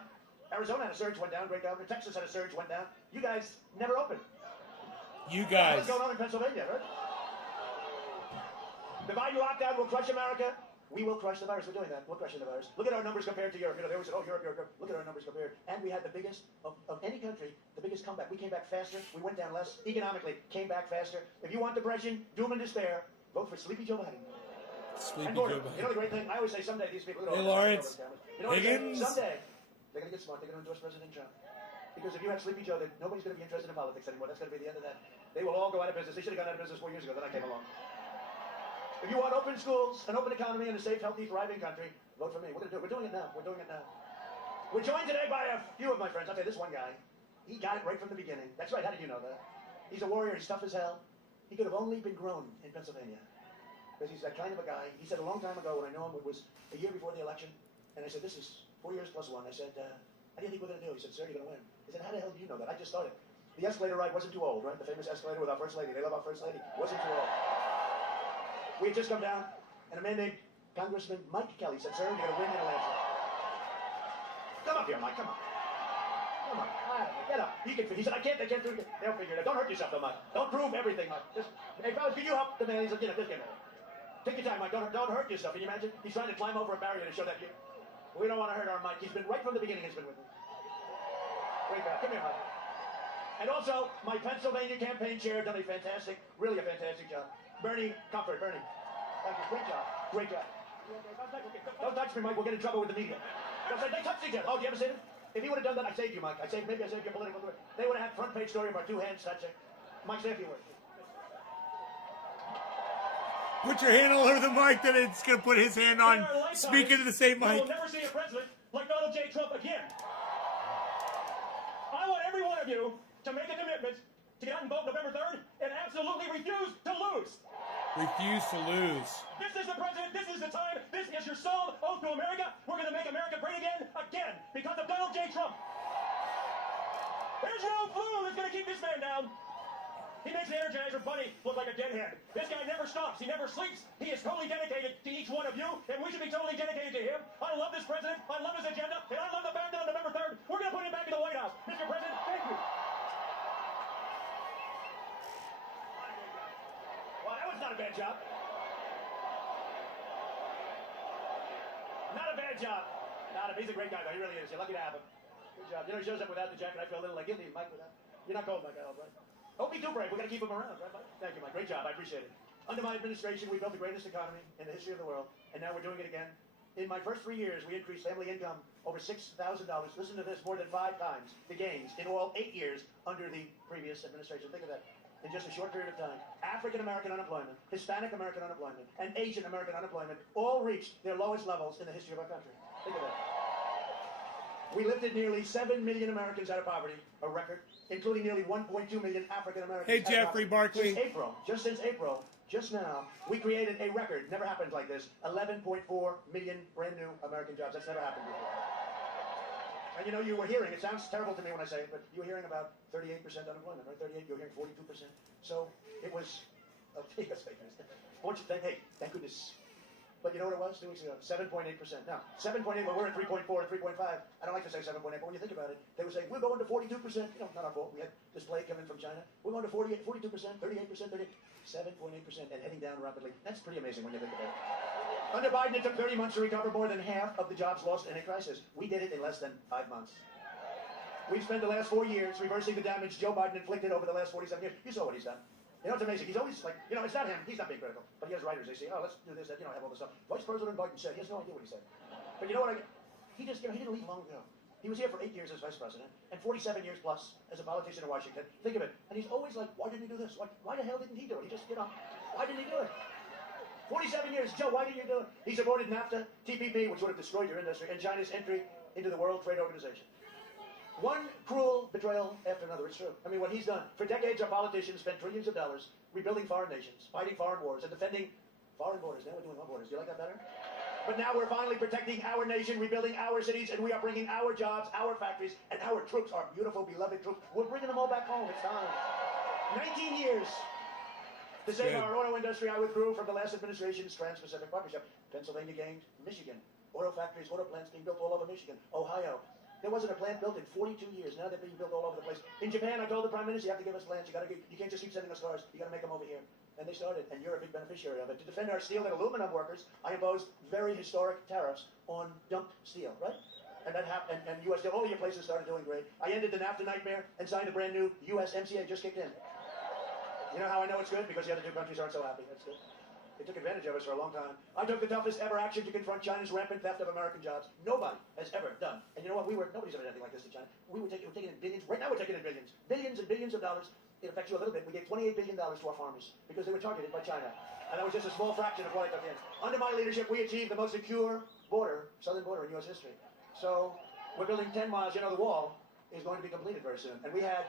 Arizona had a surge, went down, great governor. Texas had a surge, went down. You guys never opened. You guys. What's going on in Pennsylvania, right? The Biden lockdown will crush America. We will crush the virus. We're doing that. We're crushing the virus. Look at our numbers compared to Europe. You know, they always said, oh, Europe. Look at our numbers compared. And we had the biggest, of any country, the biggest comeback. We came back faster. We went down less. Economically, came back faster. If you want depression, doom and despair, vote for Sleepy Joe Biden. Sleepy Joe Biden. You know the great thing? I always say someday these people... Hey, Lawrence. You know what Higgins. someday, they're going to get smart. They're going to endorse President Trump. Because if you had Sleepy Joe, then nobody's going to be interested in politics anymore. That's going to be the end of that. They will all go out of business. They should have gone out of business 4 years ago. Then I came along. If you want open schools, an open economy, and a safe, healthy, thriving country, vote for me. We're going to do it. We're doing it now. We're doing it now. We're joined today by a few of my friends. I'll tell you, this one guy, he got it right from the beginning. That's right. How did you know that? He's a warrior. He's tough as hell. He could have only been grown in Pennsylvania. Because he's that kind of a guy. He said a long time ago when I knew him, it was a year before the election, and I said, this is 4 years plus 1. I said, how do you think we're going to do? He said, sir, you're going to win. I said, how the hell do you know that? I just started. The escalator ride wasn't too old, right? The famous escalator with our First Lady. They love our First Lady. Wasn't too old. We had just come down, and a man named Congressman Mike Kelly said, sir, you're going to win in Atlanta. Come up here, Mike. Come on. Come on. Get up. He said, I can't do it. They'll figure it out. Don't hurt yourself, though, Mike. Don't prove everything, Mike. Just, hey, fellas, can you help the man? He's like, just get it. Take your time, Mike. Don't hurt yourself. Can you imagine? He's trying to climb over a barrier to show that you... We don't want to hurt our Mike. He's been right from the beginning. He's been with me. Way back. Come here, Mike. And also, my Pennsylvania campaign chair done a fantastic, really a fantastic job. Bernie Comfort. Bernie. Thank you. Great job. Great job. Don't touch me, Mike. We'll get in trouble with the media. Don't say, they touched each other. Oh, do you ever see it? If he would have done that, I saved you, Mike. Maybe I saved your political career. They would have had front page story of our 2 hands touching. Mike, say a few words. Put your hand all over the mic, then it's going to put his hand on. Speak into the same mic. We'll never see a president like Donald J. Trump again. I want every one of you to make a commitment to get out and vote November 3rd and absolutely refuse to lose. Refuse to lose. This is the president. This is the time. This is your solemn oath to America. We're going to make America great again, because of Donald J. Trump. There's no flu that's going to keep this man down. He makes the Energizer Bunny look like a deadhead. This guy never stops. He never sleeps. He is totally dedicated to each one of you, and we should be totally dedicated to him. I love this president. I love his agenda, and I love the fact that on November 3rd, we're going to put him back in the White House. Mr. President, thank you. Well, that was not a bad job. Not a bad job. He's a great guy, though. He really is. You're lucky to have him. Good job. You know, he shows up without the jacket. I feel a little like, you'll leave Mike without. You're not cold, Mike, I hope, right? Don't be too brave. We're going to keep him around, right, Mike? Thank you, Mike. Great job. I appreciate it. Under my administration, we built the greatest economy in the history of the world, and now we're doing it again. In my first 3 years, we increased family income over $6,000. Listen to this, more than 5 times the gains in all 8 years under the previous administration. Think of that. In just a short period of time, African American unemployment, Hispanic American unemployment, and Asian American unemployment all reached their lowest levels in the history of our country. Think of that. We lifted nearly 7 million Americans out of poverty, a record, including nearly 1.2 million African Americans. Hey, Jeffrey Barkley. Since April, just now, we created a record, never happened like this, 11.4 million brand new American jobs. That's never happened before. And you know, you were hearing, it sounds terrible to me when I say it, but you were hearing about 38% unemployment, right? 38, you were hearing 42%. So it was, hey, thank goodness. But you know what it was 2 weeks ago? 7.8%. Now, 7.8, well, we're at 3.4 and 3.5. I don't like to say 7.8, but when you think about it, they were saying, we're going to 42%. You know, not our fault. We had this plane come in from China. We're going to 42%, 38%, 7.8%, and heading down rapidly. That's pretty amazing when you think about it. Under Biden, it took 30 months to recover more than half of the jobs lost in a crisis. We did it in less than 5 months. We've spent the last 4 years reversing the damage Joe Biden inflicted over the last 47 years. You saw what he's done. You know, it's amazing. He's always like, you know, it's not him. He's not being critical. But he has writers. They say, oh, let's do this, that, you know, have all this stuff. Vice President Biden said. He has no idea what he said. But you know what? He just, you know, he didn't leave long ago. He was here for 8 years as vice president and 47 years plus as a politician in Washington. Think of it. And he's always like, why didn't he do this? Why the hell didn't he do it? He just, you know, why didn't he do it? 47 years. Joe, why didn't you do it? He supported NAFTA, TPP, which would have destroyed your industry, and China's entry into the World Trade Organization. One cruel betrayal after another. It's true. I mean, what he's done. For decades, our politicians spent trillions of dollars rebuilding foreign nations, fighting foreign wars, and defending foreign borders. Now we're doing our borders. Do you like that better? But now we're finally protecting our nation, rebuilding our cities, and we are bringing our jobs, our factories, and our troops, our beautiful, beloved troops. We're bringing them all back home. It's time. 19 years to save our auto industry. I withdrew from the last administration's Trans-Pacific Partnership. Pennsylvania gained Michigan. Auto factories, auto plants being built all over Michigan. Ohio. There wasn't a plant built in 42 years. Now they're being built all over the place. In Japan, I told the Prime Minister, you have to give us plants. You can't just keep sending us cars. You got to make them over here. And they started, and you're a big beneficiary of it. To defend our steel and aluminum workers, I imposed very historic tariffs on dumped steel, right? And that happened, and U.S. Steel, all of your places started doing great. I ended the NAFTA nightmare and signed a brand new USMCA, just kicked in. You know how I know it's good? Because the other two countries aren't so happy. That's good. They took advantage of us for a long time. I took the toughest ever action to confront China's rampant theft of American jobs. Nobody has ever done. And you know what? Nobody's ever done anything like this to China. We're taking in billions. Right now we're taking in billions. Billions and billions of dollars. It affects you a little bit. We gave $28 billion to our farmers because they were targeted by China. And that was just a small fraction of what I took in. Under my leadership, we achieved the most secure southern border in U.S. history. So we're building 10 miles. You know, the wall is going to be completed very soon. And we had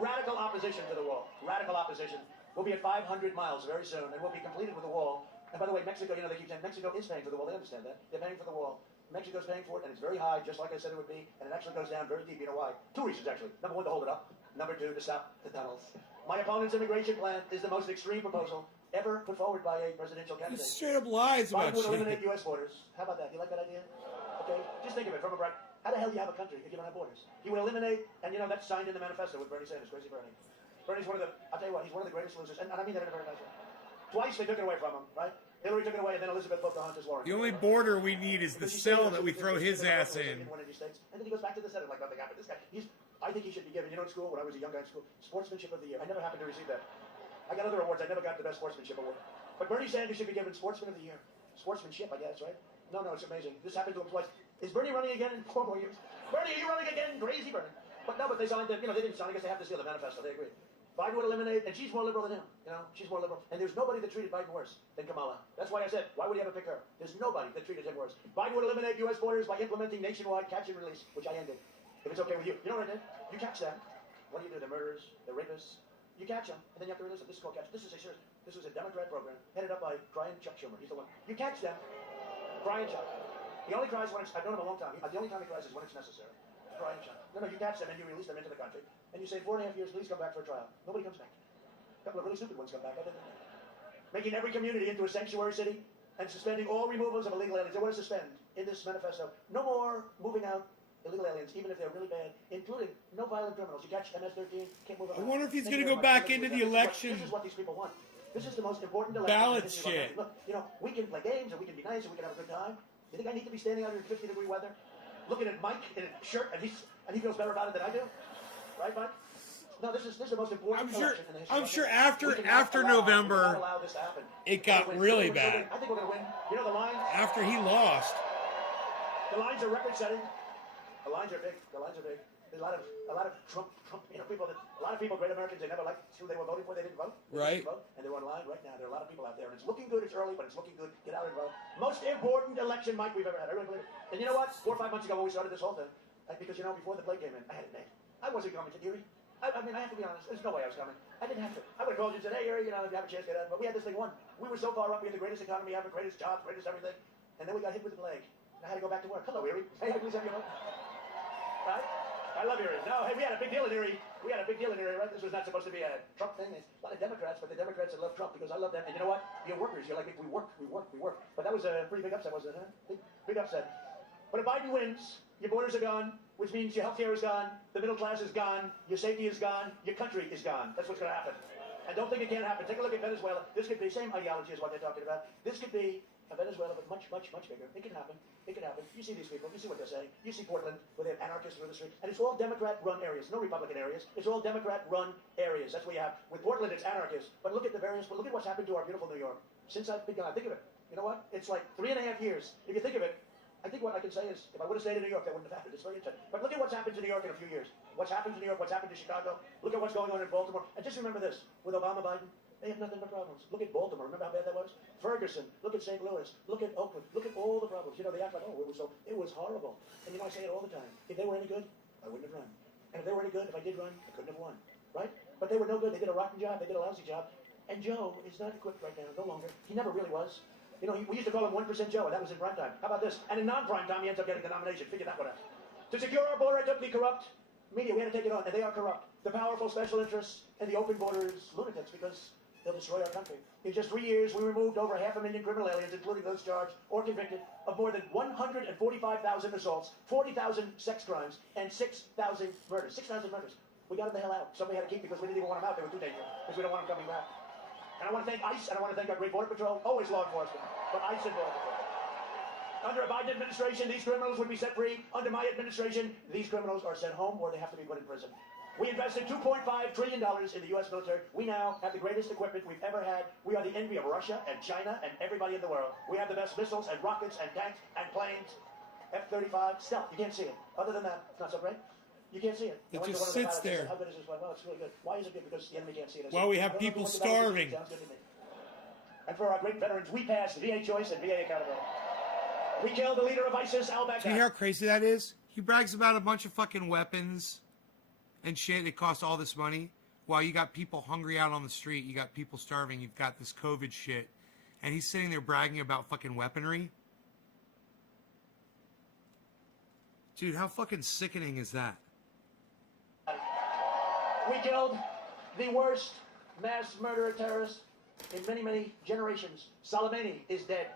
radical opposition to the wall. Radical opposition. We'll be at 500 miles very soon, and we'll be completed with the wall. And by the way, Mexico, you know, they keep saying Mexico is paying for the wall. They understand that. They're paying for the wall. Mexico's paying for it, and it's very high, just like I said it would be, and it actually goes down very deep. You know why? 2 reasons, actually. Number 1, to hold it up. Number 2, to stop the tunnels. My opponent's immigration plan is the most extreme proposal ever put forward by a presidential candidate. It's straight up lies about Biden would shit. eliminate U.S. borders. How about that? You like that idea? Okay? Just think of it from a break. How the hell do you have a country if you don't have borders? He would eliminate, and you know, that's signed in the manifesto with Bernie Sanders. Crazy Bernie. Bernie's one of the, I'll tell you what, he's one of the greatest losers, and I mean that in a very nice way. Twice they took it away from him, right? Hillary took it away, and then Elizabeth Pocahontas Warren. The only border we need is the cell that we throw his ass in. And then he goes back to the Senate like nothing happened. This guy, I think he should be given, you know, in school, when I was a young guy in school, Sportsmanship of the Year. I never happened to receive that. I got other awards. I never got the Best Sportsmanship Award. But Bernie Sanders should be given Sportsman of the Year. Sportsmanship, I guess, right? No, it's amazing. This happened to him twice. Is Bernie running again in 4 more years? Bernie, are you running again? Crazy Bernie. But no, they signed it. You know, they didn't sign it. I guess they have to seal the manifesto. They agreed. Biden would eliminate, and she's more liberal than him. You know, she's more liberal. And there's nobody that treated Biden worse than Kamala. That's why I said, why would he ever pick her? There's nobody that treated him worse. Biden would eliminate U.S. borders by implementing nationwide catch and release, which I ended. If it's okay with you. You know what I did? You catch them. What do? The murderers, the rapists. You catch them, and then you have to release them. This is called catch. This is a Democrat program headed up by Brian Chuck Schumer. He's the one. You catch them, Brian Chuck. He only cries when it's, I've known him a long time. The only time he cries is when it's necessary. Brian Chuck. No, you catch them and you release them into the country. And you say, 4.5 years, please come back for a trial. Nobody comes back. A couple of really stupid ones come back. Making every community into a sanctuary city and suspending all removals of illegal aliens. They want to suspend in this manifesto. No more moving out illegal aliens, even if they're really bad, including no violent criminals. You catch MS-13, can't move them out. I wonder if he's Thank going you to go very much. back into the election. This is what these people want. This is the most important election. Ballot in the history of our shit. country. Look, you know, we can play games and we can be nice and we can have a good time. You think I need to be standing out in 50-degree weather, looking at Mike in a shirt, and he feels better about it than I do, right, Mike? No, this is the most important election in the history. I'm of sure our country. after November, we cannot allow this to happen. it got really We're gonna bad. win. I think we're going to win. You know the lines? After he lost. The lines are record-setting. The lines are big. The lines are big. There's a lot of Trump, you know, people a lot of people, great Americans, they never liked who they were voting for. They didn't vote. Right. Vote, and they're online right now. There are a lot of people out there, and it's looking good. It's early, but it's looking good. Get out and vote. Most important election, Mike, we've ever had. I really believe it. And you know what? 4 or 5 months ago, when we started this whole thing, because you know, before the plague came in, I had it made. I wasn't coming to Erie. I mean, I have to be honest. There's no way I was coming. I didn't have to. I would have called you and said, hey, Erie, you know, if you have a chance, get out. But we had this thing won. We were so far up. We had the greatest economy ever, greatest jobs, greatest everything. And then we got hit with the plague. And I had to go back to work. Hello, Erie. Hey, please have your vote. Right? I love Erie. No, hey, we had a big deal in Erie. We had a big deal in Erie, right? This was not supposed to be a Trump thing. There's a lot of Democrats, but the Democrats that love Trump because I love them. And you know what? You're workers. You're like, we work. But that was a pretty big upset, wasn't it? Huh? Big upset. But if Biden wins, your borders are gone, which means your health care is gone, the middle class is gone, your safety is gone, your country is gone. That's what's going to happen. And don't think it can't happen. Take a look at Venezuela. This could be the same ideology as what they're talking about. This could be a Venezuela, but much, much, much bigger. It can happen. It can happen. You see these people. You see what they're saying. You see Portland, where they have anarchists through the street. And it's all Democrat-run areas. No Republican areas. It's all Democrat-run areas. That's what you have. With Portland, it's anarchists. But look at the various, look at what's happened to our beautiful New York. Since I've begun, think of it. You know what? It's like 3.5 years. If you think of it, I think what I can say is, if I would have stayed in New York, that wouldn't have happened. It's very interesting. But look at what's happened to New York in a few years. What's happened to New York, what's happened to Chicago. Look at what's going on in Baltimore. And just remember this, with Obama, Biden, they have nothing but problems. Look at Baltimore. Remember how bad that was? Ferguson. Look at St. Louis. Look at Oakland. Look at all the problems. You know, they act like, oh, it was horrible. And you know, I say it all the time. If they were any good, I wouldn't have run. And if they were any good, if I did run, I couldn't have won. Right? But they were no good. They did a rotten job. They did a lousy job. And Joe is not equipped right now, no longer. He never really was. You know, we used to call him 1% Joe, and that was in prime time. How about this? And in non-prime time, he ends up getting the nomination. Figure that one out. To secure our border against the corrupt media, we had to take it on, and they are corrupt. The powerful special interests and the open borders lunatics, because they'll destroy our country. In just 3 years, we removed over 500,000 criminal aliens, including those charged or convicted of more than 145,000 assaults, 40,000 sex crimes, and 6,000 murders. 6,000 murders. We got them the hell out. Somebody had to keep because we didn't even want them out. They were too dangerous because we don't want them coming back. And I want to thank ICE, and I want to thank our great Border Patrol, always law enforcement, but ICE and Border Patrol. Under a Biden administration, these criminals would be set free. Under my administration, these criminals are sent home or they have to be put in prison. We invested $2.5 trillion in the U.S. military. We now have the greatest equipment we've ever had. We are the envy of Russia and China and everybody in the world. We have the best missiles and rockets and tanks and planes. F-35, stealth, you can't see it. Other than that, it's not so great. You can't see it. It just sits there. How good is this? Well, it's really good. Why is it good? Because the enemy can't see it. Well, we have people starving. Sounds good to me. And for our great veterans, we passed VA choice and VA accountability. We killed the leader of ISIS, al-Baghdadi. Do you hear how crazy that is? He brags about a bunch of fucking weapons and shit. It costs all this money. While you got people hungry out on the street, you got people starving, you've got this COVID shit. And he's sitting there bragging about fucking weaponry. Dude, how fucking sickening is that? We killed the worst mass murderer terrorist in many, many generations. Soleimani is dead.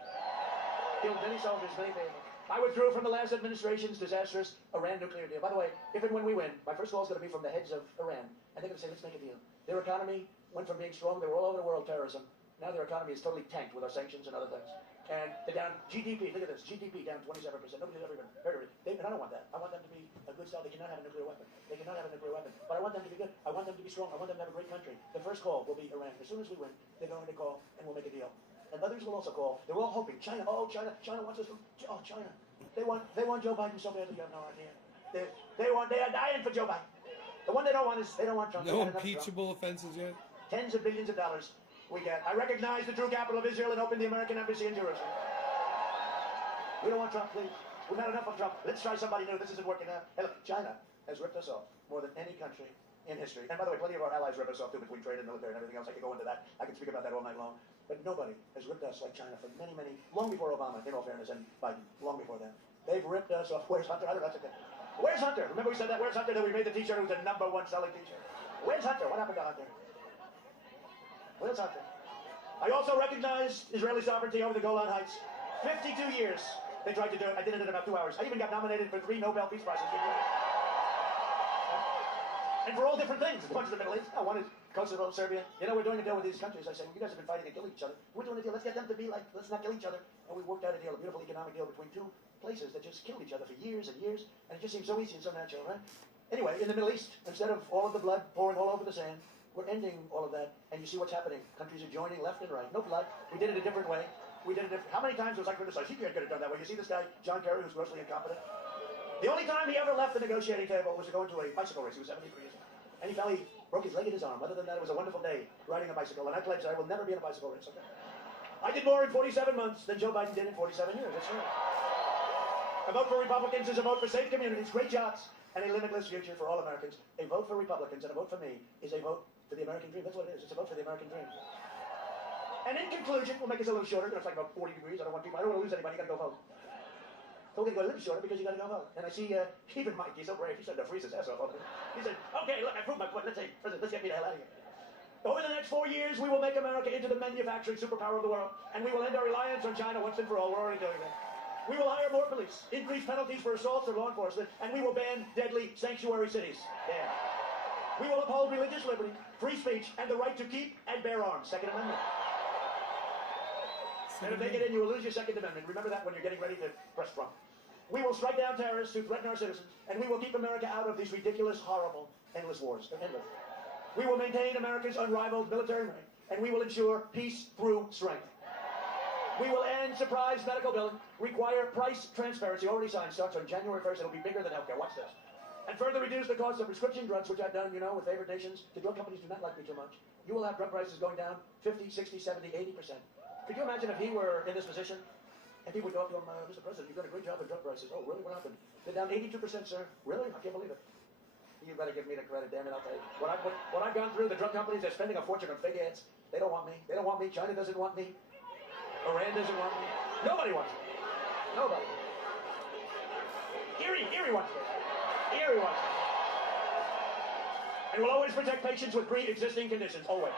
Killed many soldiers, many people. I withdrew from the last administration's disastrous Iran nuclear deal. By the way, if and when we win, my first call is going to be from the heads of Iran. And they're going to say, let's make a deal. Their economy went from being strong, they were all over the world terrorism. Now their economy is totally tanked with our sanctions and other things. And they're down, GDP, look at this, GDP down 27%. Nobody's ever even heard of it. And I don't want that. I want them to be a good style. They cannot have a nuclear weapon. They cannot have a nuclear weapon. But I want them to be good. I want them to be strong. I want them to have a great country. The first call will be Iran. As soon as we win, they're going to call and we'll make a deal. And others will also call. They're all hoping. China, oh, China wants us to, oh, China. They want Joe Biden so badly, you have no idea. They are dying for Joe Biden. The one they don't want is, they don't want Trump. No impeachable offenses yet? Tens of billions of dollars we get. I recognize the true capital of Israel and opened the American embassy in Jerusalem. We don't want Trump, please. We've had enough of Trump. Let's try somebody new. This isn't working out. Hey, look, China has ripped us off more than any country in history. And by the way, plenty of our allies ripped us off too between trade and military and everything else. I could go into that. I could speak about that all night long. But nobody has ripped us like China for many, long before Obama, in all fairness, and Biden, long before that. They've ripped us off. Where's Hunter? I don't know. That's okay. Where's Hunter? Remember we said that? Where's Hunter? That we made the t-shirt. It was the #1 selling t-shirt. Where's Hunter? What happened to Hunter? Where's Hunter? I also recognized Israeli sovereignty over the Golan Heights. 52 years they tried to do it. I did it in about 2 hours. I even got nominated for 3 Nobel Peace Prizes. And for all different things. One is the Middle East. I wanted Kosovo, Serbia. You know, we're doing a deal with these countries. I say, you guys have been fighting and killing each other. We're doing a deal. Let's get them to be like, let's not kill each other. And we worked out a deal, a beautiful economic deal between 2 places that just killed each other for years and years. And it just seems so easy and so natural, right? Anyway, in the Middle East, instead of all of the blood pouring all over the sand, we're ending all of that. And you see what's happening. Countries are joining left and right. No blood. We did it a different way. We did it different. How many times was I criticized? He could have done that way. You see this guy, John Kerry, who's grossly incompetent? The only time he ever left the negotiating table was to go into a bicycle race. He was 73 years old. And he fell, he broke his leg and his arm. Other than that, it was a wonderful day riding a bicycle. And I pledged I will never be in a bicycle race. Okay? I did more in 47 months than Joe Biden did in 47 years. That's right. A vote for Republicans is a vote for safe communities, great jobs, and a limitless future for all Americans. A vote for Republicans and a vote for me is a vote for the American dream. That's what it is. It's a vote for the American dream. And in conclusion, we'll make this a little shorter. It's like about 40 degrees. I don't want to lose anybody. You got to go vote. So we're going to go a little shorter because you got to go vote. And I see even Mike. He's so brave. He said to freeze his ass off. He said, "Okay, look, I proved my point. Let's say, President, let's get me the hell out of here." Over the next 4 years, we will make America into the manufacturing superpower of the world, and we will end our reliance on China once and for all. We're already doing that. We will hire more police, increase penalties for assaults or law enforcement, and we will ban deadly sanctuary cities. Yeah. We will uphold religious liberty, free speech, and the right to keep and bear arms. Second Amendment. And if they get in, you will lose your Second Amendment. Remember that when you're getting ready to press Trump. We will strike down terrorists who threaten our citizens, and we will keep America out of these ridiculous, horrible, endless wars. They're endless. We will maintain America's unrivaled military might, and we will ensure peace through strength. We will end surprise medical billing, require price transparency, already signed, starts on January 1st. It'll be bigger than healthcare. Watch this. And further reduce the cost of prescription drugs, which I've done, you know, with favored nations. The drug companies do not like me too much. You will have drug prices going down 50, 60, 70, 80%. Could you imagine if he were in this position? And people would go up to him, Mr. President, you've done a great job with drug prices. Oh, really? What happened? They're down 82%, sir. Really? I can't believe it. You better give me the credit, damn it, I'll tell you. What I've gone through, the drug companies, they're spending a fortune on fake ads. They don't want me. They don't want me. China doesn't want me. Iran doesn't want me. Nobody wants me. Nobody. Erie wants me. Erie wants me. And we'll always protect patients with pre-existing conditions. Always.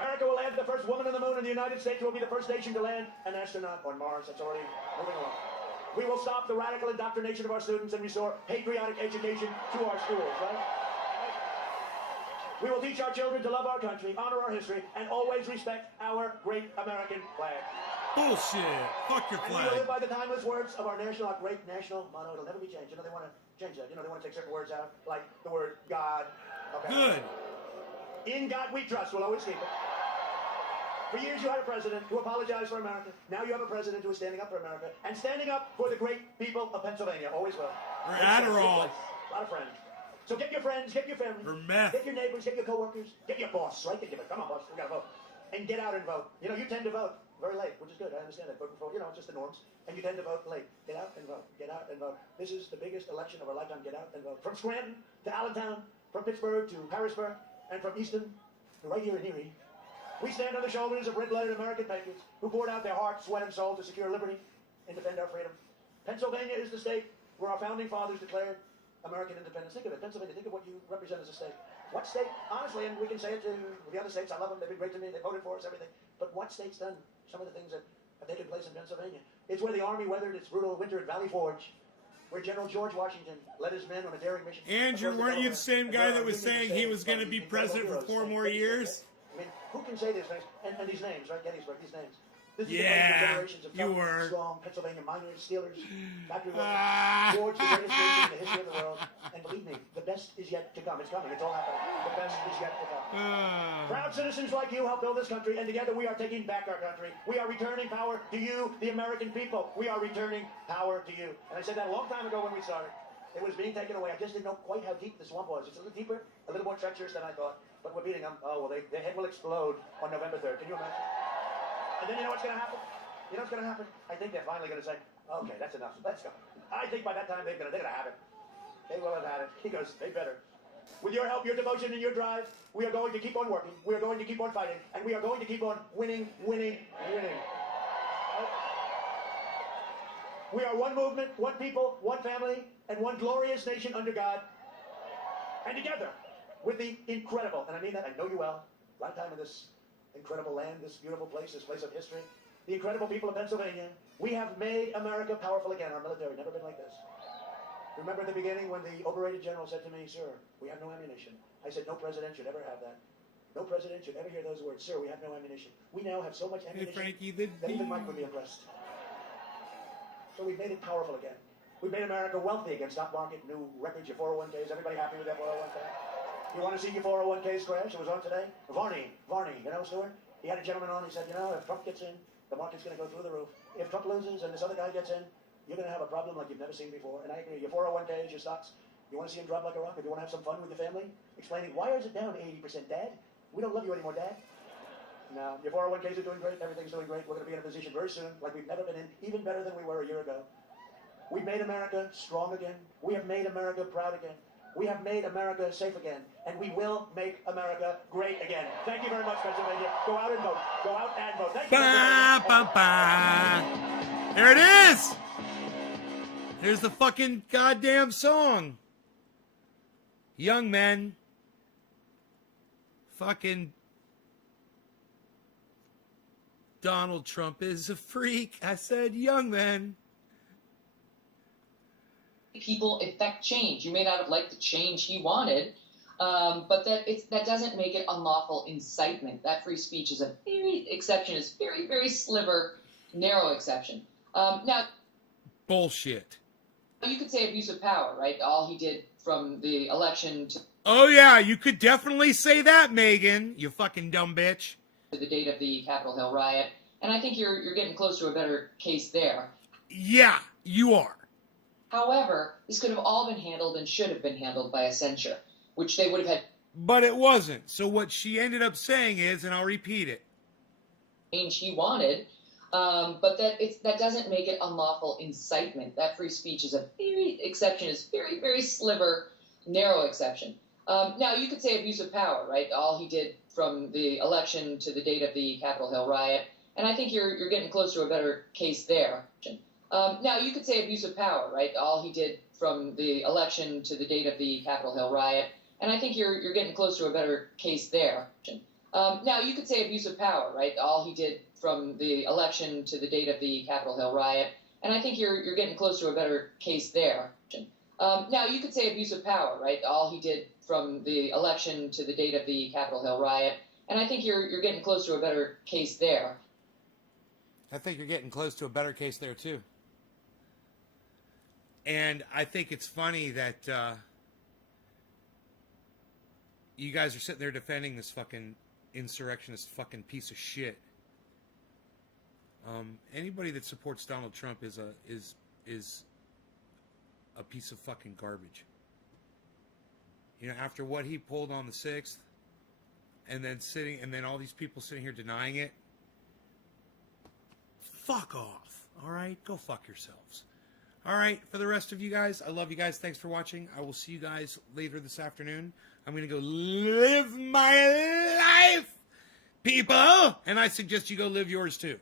America will add the first woman on the moon, and the United States will be the first nation to land an astronaut on Mars. That's already moving along. We will stop the radical indoctrination of our students and restore patriotic education to our schools, right? We will teach our children to love our country, honor our history, and always respect our great American flag. Bullshit. Fuck your And we will flag. live by the timeless words of our great national motto. It'll never be changed. You know, they want to change that. You know, they want to take certain words out, like the word God. Okay. Good. In God we trust. We'll always keep it. For years you had a president who apologized for America. Now you have a president who is standing up for America and standing up for the great people of Pennsylvania. Always will. Or Adderall. A lot of friends. So get your friends, get your family, Or meth. get your neighbors, get your coworkers, get your boss, right? Come on, boss, we gotta vote. And get out and vote. You know, you tend to vote very late, which is good. I understand that. Vote before, you know, it's just the norms. And you tend to vote late. Get out and vote. Get out and vote. This is the biggest election of our lifetime. Get out and vote. From Scranton to Allentown, from Pittsburgh to Harrisburg, and from Easton to right here in Erie. We stand on the shoulders of red-blooded American patriots who poured out their heart, sweat, and soul to secure liberty and defend our freedom. Pennsylvania is the state where our founding fathers declared American independence. Think of it, Pennsylvania. Think of what you represent as a state. What state, honestly, and we can say it to the other states, I love them, they've been great to me, they voted for us, everything. But what state's done some of the things that have taken place in Pennsylvania? It's where the Army weathered its brutal winter at Valley Forge, where General George Washington led his men on a daring mission. Andrew, weren't you the same guy that was saying he was going to be president for 4 more years? I mean, who can say these things? And these names, right? Gettysburg, these names. This is Yeah, the generations of you tough, were. strong Pennsylvania miners, Steelers, factory workers, forged the greatest nation in the history of the world. And believe me, the best is yet to come. It's coming. It's all happening. The best is yet to come. Proud citizens like you help build this country, and together we are taking back our country. We are returning power to you, the American people. We are returning power to you. And I said that a long time ago when we started. It was being taken away. I just didn't know quite how deep the swamp was. It's a little deeper, a little more treacherous than I thought. But we're beating them. Oh, well, their head will explode on November 3rd. Can you imagine? And then you know what's going to happen? You know what's going to happen? I think they're finally going to say, okay, that's enough. Let's go. I think by that time they're going to have it. They will have had it. He goes, they better. With your help, your devotion, and your drive, we are going to keep on working. We are going to keep on fighting. And we are going to keep on winning, winning, winning. We are one movement, one people, one family, and one glorious nation under God. And together, with the incredible, and I mean that, I know you well, a lot of time in this incredible land, this beautiful place, this place of history, the incredible people of Pennsylvania, we have made America powerful again. Our military, never been like this. Remember at the beginning when the overrated general said to me, "Sir, we have no ammunition." I said, "No president should ever have that. No president should ever hear those words. Sir, we have no ammunition." We now have so much ammunition that even Mike would be impressed. So we've made it powerful again. We've made America wealthy again. Stock market, new records, your 401ks. Everybody happy with that 401k? You want to see your 401ks crash? It was on today. Varney, you know, Stuart? He had a gentleman on. He said, if Trump gets in, the market's going to go through the roof. If Trump loses and this other guy gets in, you're going to have a problem like you've never seen before. And I agree. Your 401ks, your stocks, you want to see them drop like a rock? If you want to have some fun with your family, explaining, why is it down 80%, Dad? We don't love you anymore, Dad. No, your 401ks are doing great. Everything's doing great. We're going to be in a position very soon like we've never been in, even better than we were a year ago. We've made America strong again. We have made America proud again. We have made America safe again. And we will make America great again. Thank you very much, Pennsylvania. Go out and vote. Go out and vote. Thank you. Ba, ba, ba. There it is. Here's the fucking goddamn song. Young men. Fucking Donald Trump is a freak. I said young men. People effect change. You may not have liked the change he wanted, but that doesn't make it unlawful incitement. That free speech is a very exception, is very, very sliver, narrow exception. Now, bullshit. You could say abuse of power, right? All he did from the election to... Oh, yeah, you could definitely say that, Megan, you fucking dumb bitch. ...to the date of the Capitol Hill riot. And I think you're getting close to a better case there. Yeah, you are. However, this could have all been handled and should have been handled by a censure, which they would have had. But it wasn't. So what she ended up saying is, and I'll repeat it. Change he wanted, but that doesn't make it unlawful incitement. That free speech is a very exception, is very, very sliver, narrow exception. Now, you could say abuse of power, right? All he did from the election to the date of the Capitol Hill riot. And I think you're getting close to a better case there. Now, you could say abuse of power, right? All he did from the election to the date of the Capitol Hill riot. And I think you're getting close to a better case there. Now, you could say abuse of power, right? All he did from the election to the date of the Capitol Hill riot. And I think you're getting close to a better case there. Now, you could say abuse of power, right? All he did from the election to the date of the Capitol Hill riot. And I think you're getting close to a better case there. I think you're getting close to a better case there, too. And I think it's funny that you guys are sitting there defending this fucking insurrectionist fucking piece of shit. Anybody that supports Donald Trump is a piece of fucking garbage. You know, after what he pulled on the 6th, and then all these people sitting here denying it. Fuck off. All right? Go fuck yourselves. All right, for the rest of you guys, I love you guys. Thanks for watching. I will see you guys later this afternoon. I'm going to go live my life, people. And I suggest you go live yours, too.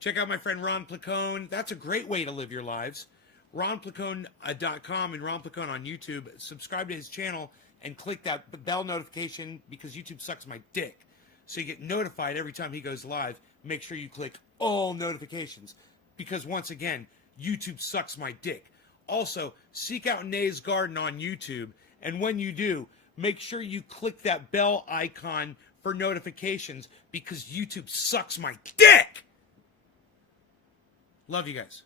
Check out my friend Ron Placone. That's a great way to live your lives. RonPlacone.com and Ron Placone on YouTube. Subscribe to his channel and click that bell notification because YouTube sucks my dick. So you get notified every time he goes live. Make sure you click all notifications because, once again, YouTube sucks my dick. Also, seek out Nay's Garden on YouTube, and when you do, make sure you click that bell icon for notifications because YouTube sucks my dick. Love you guys.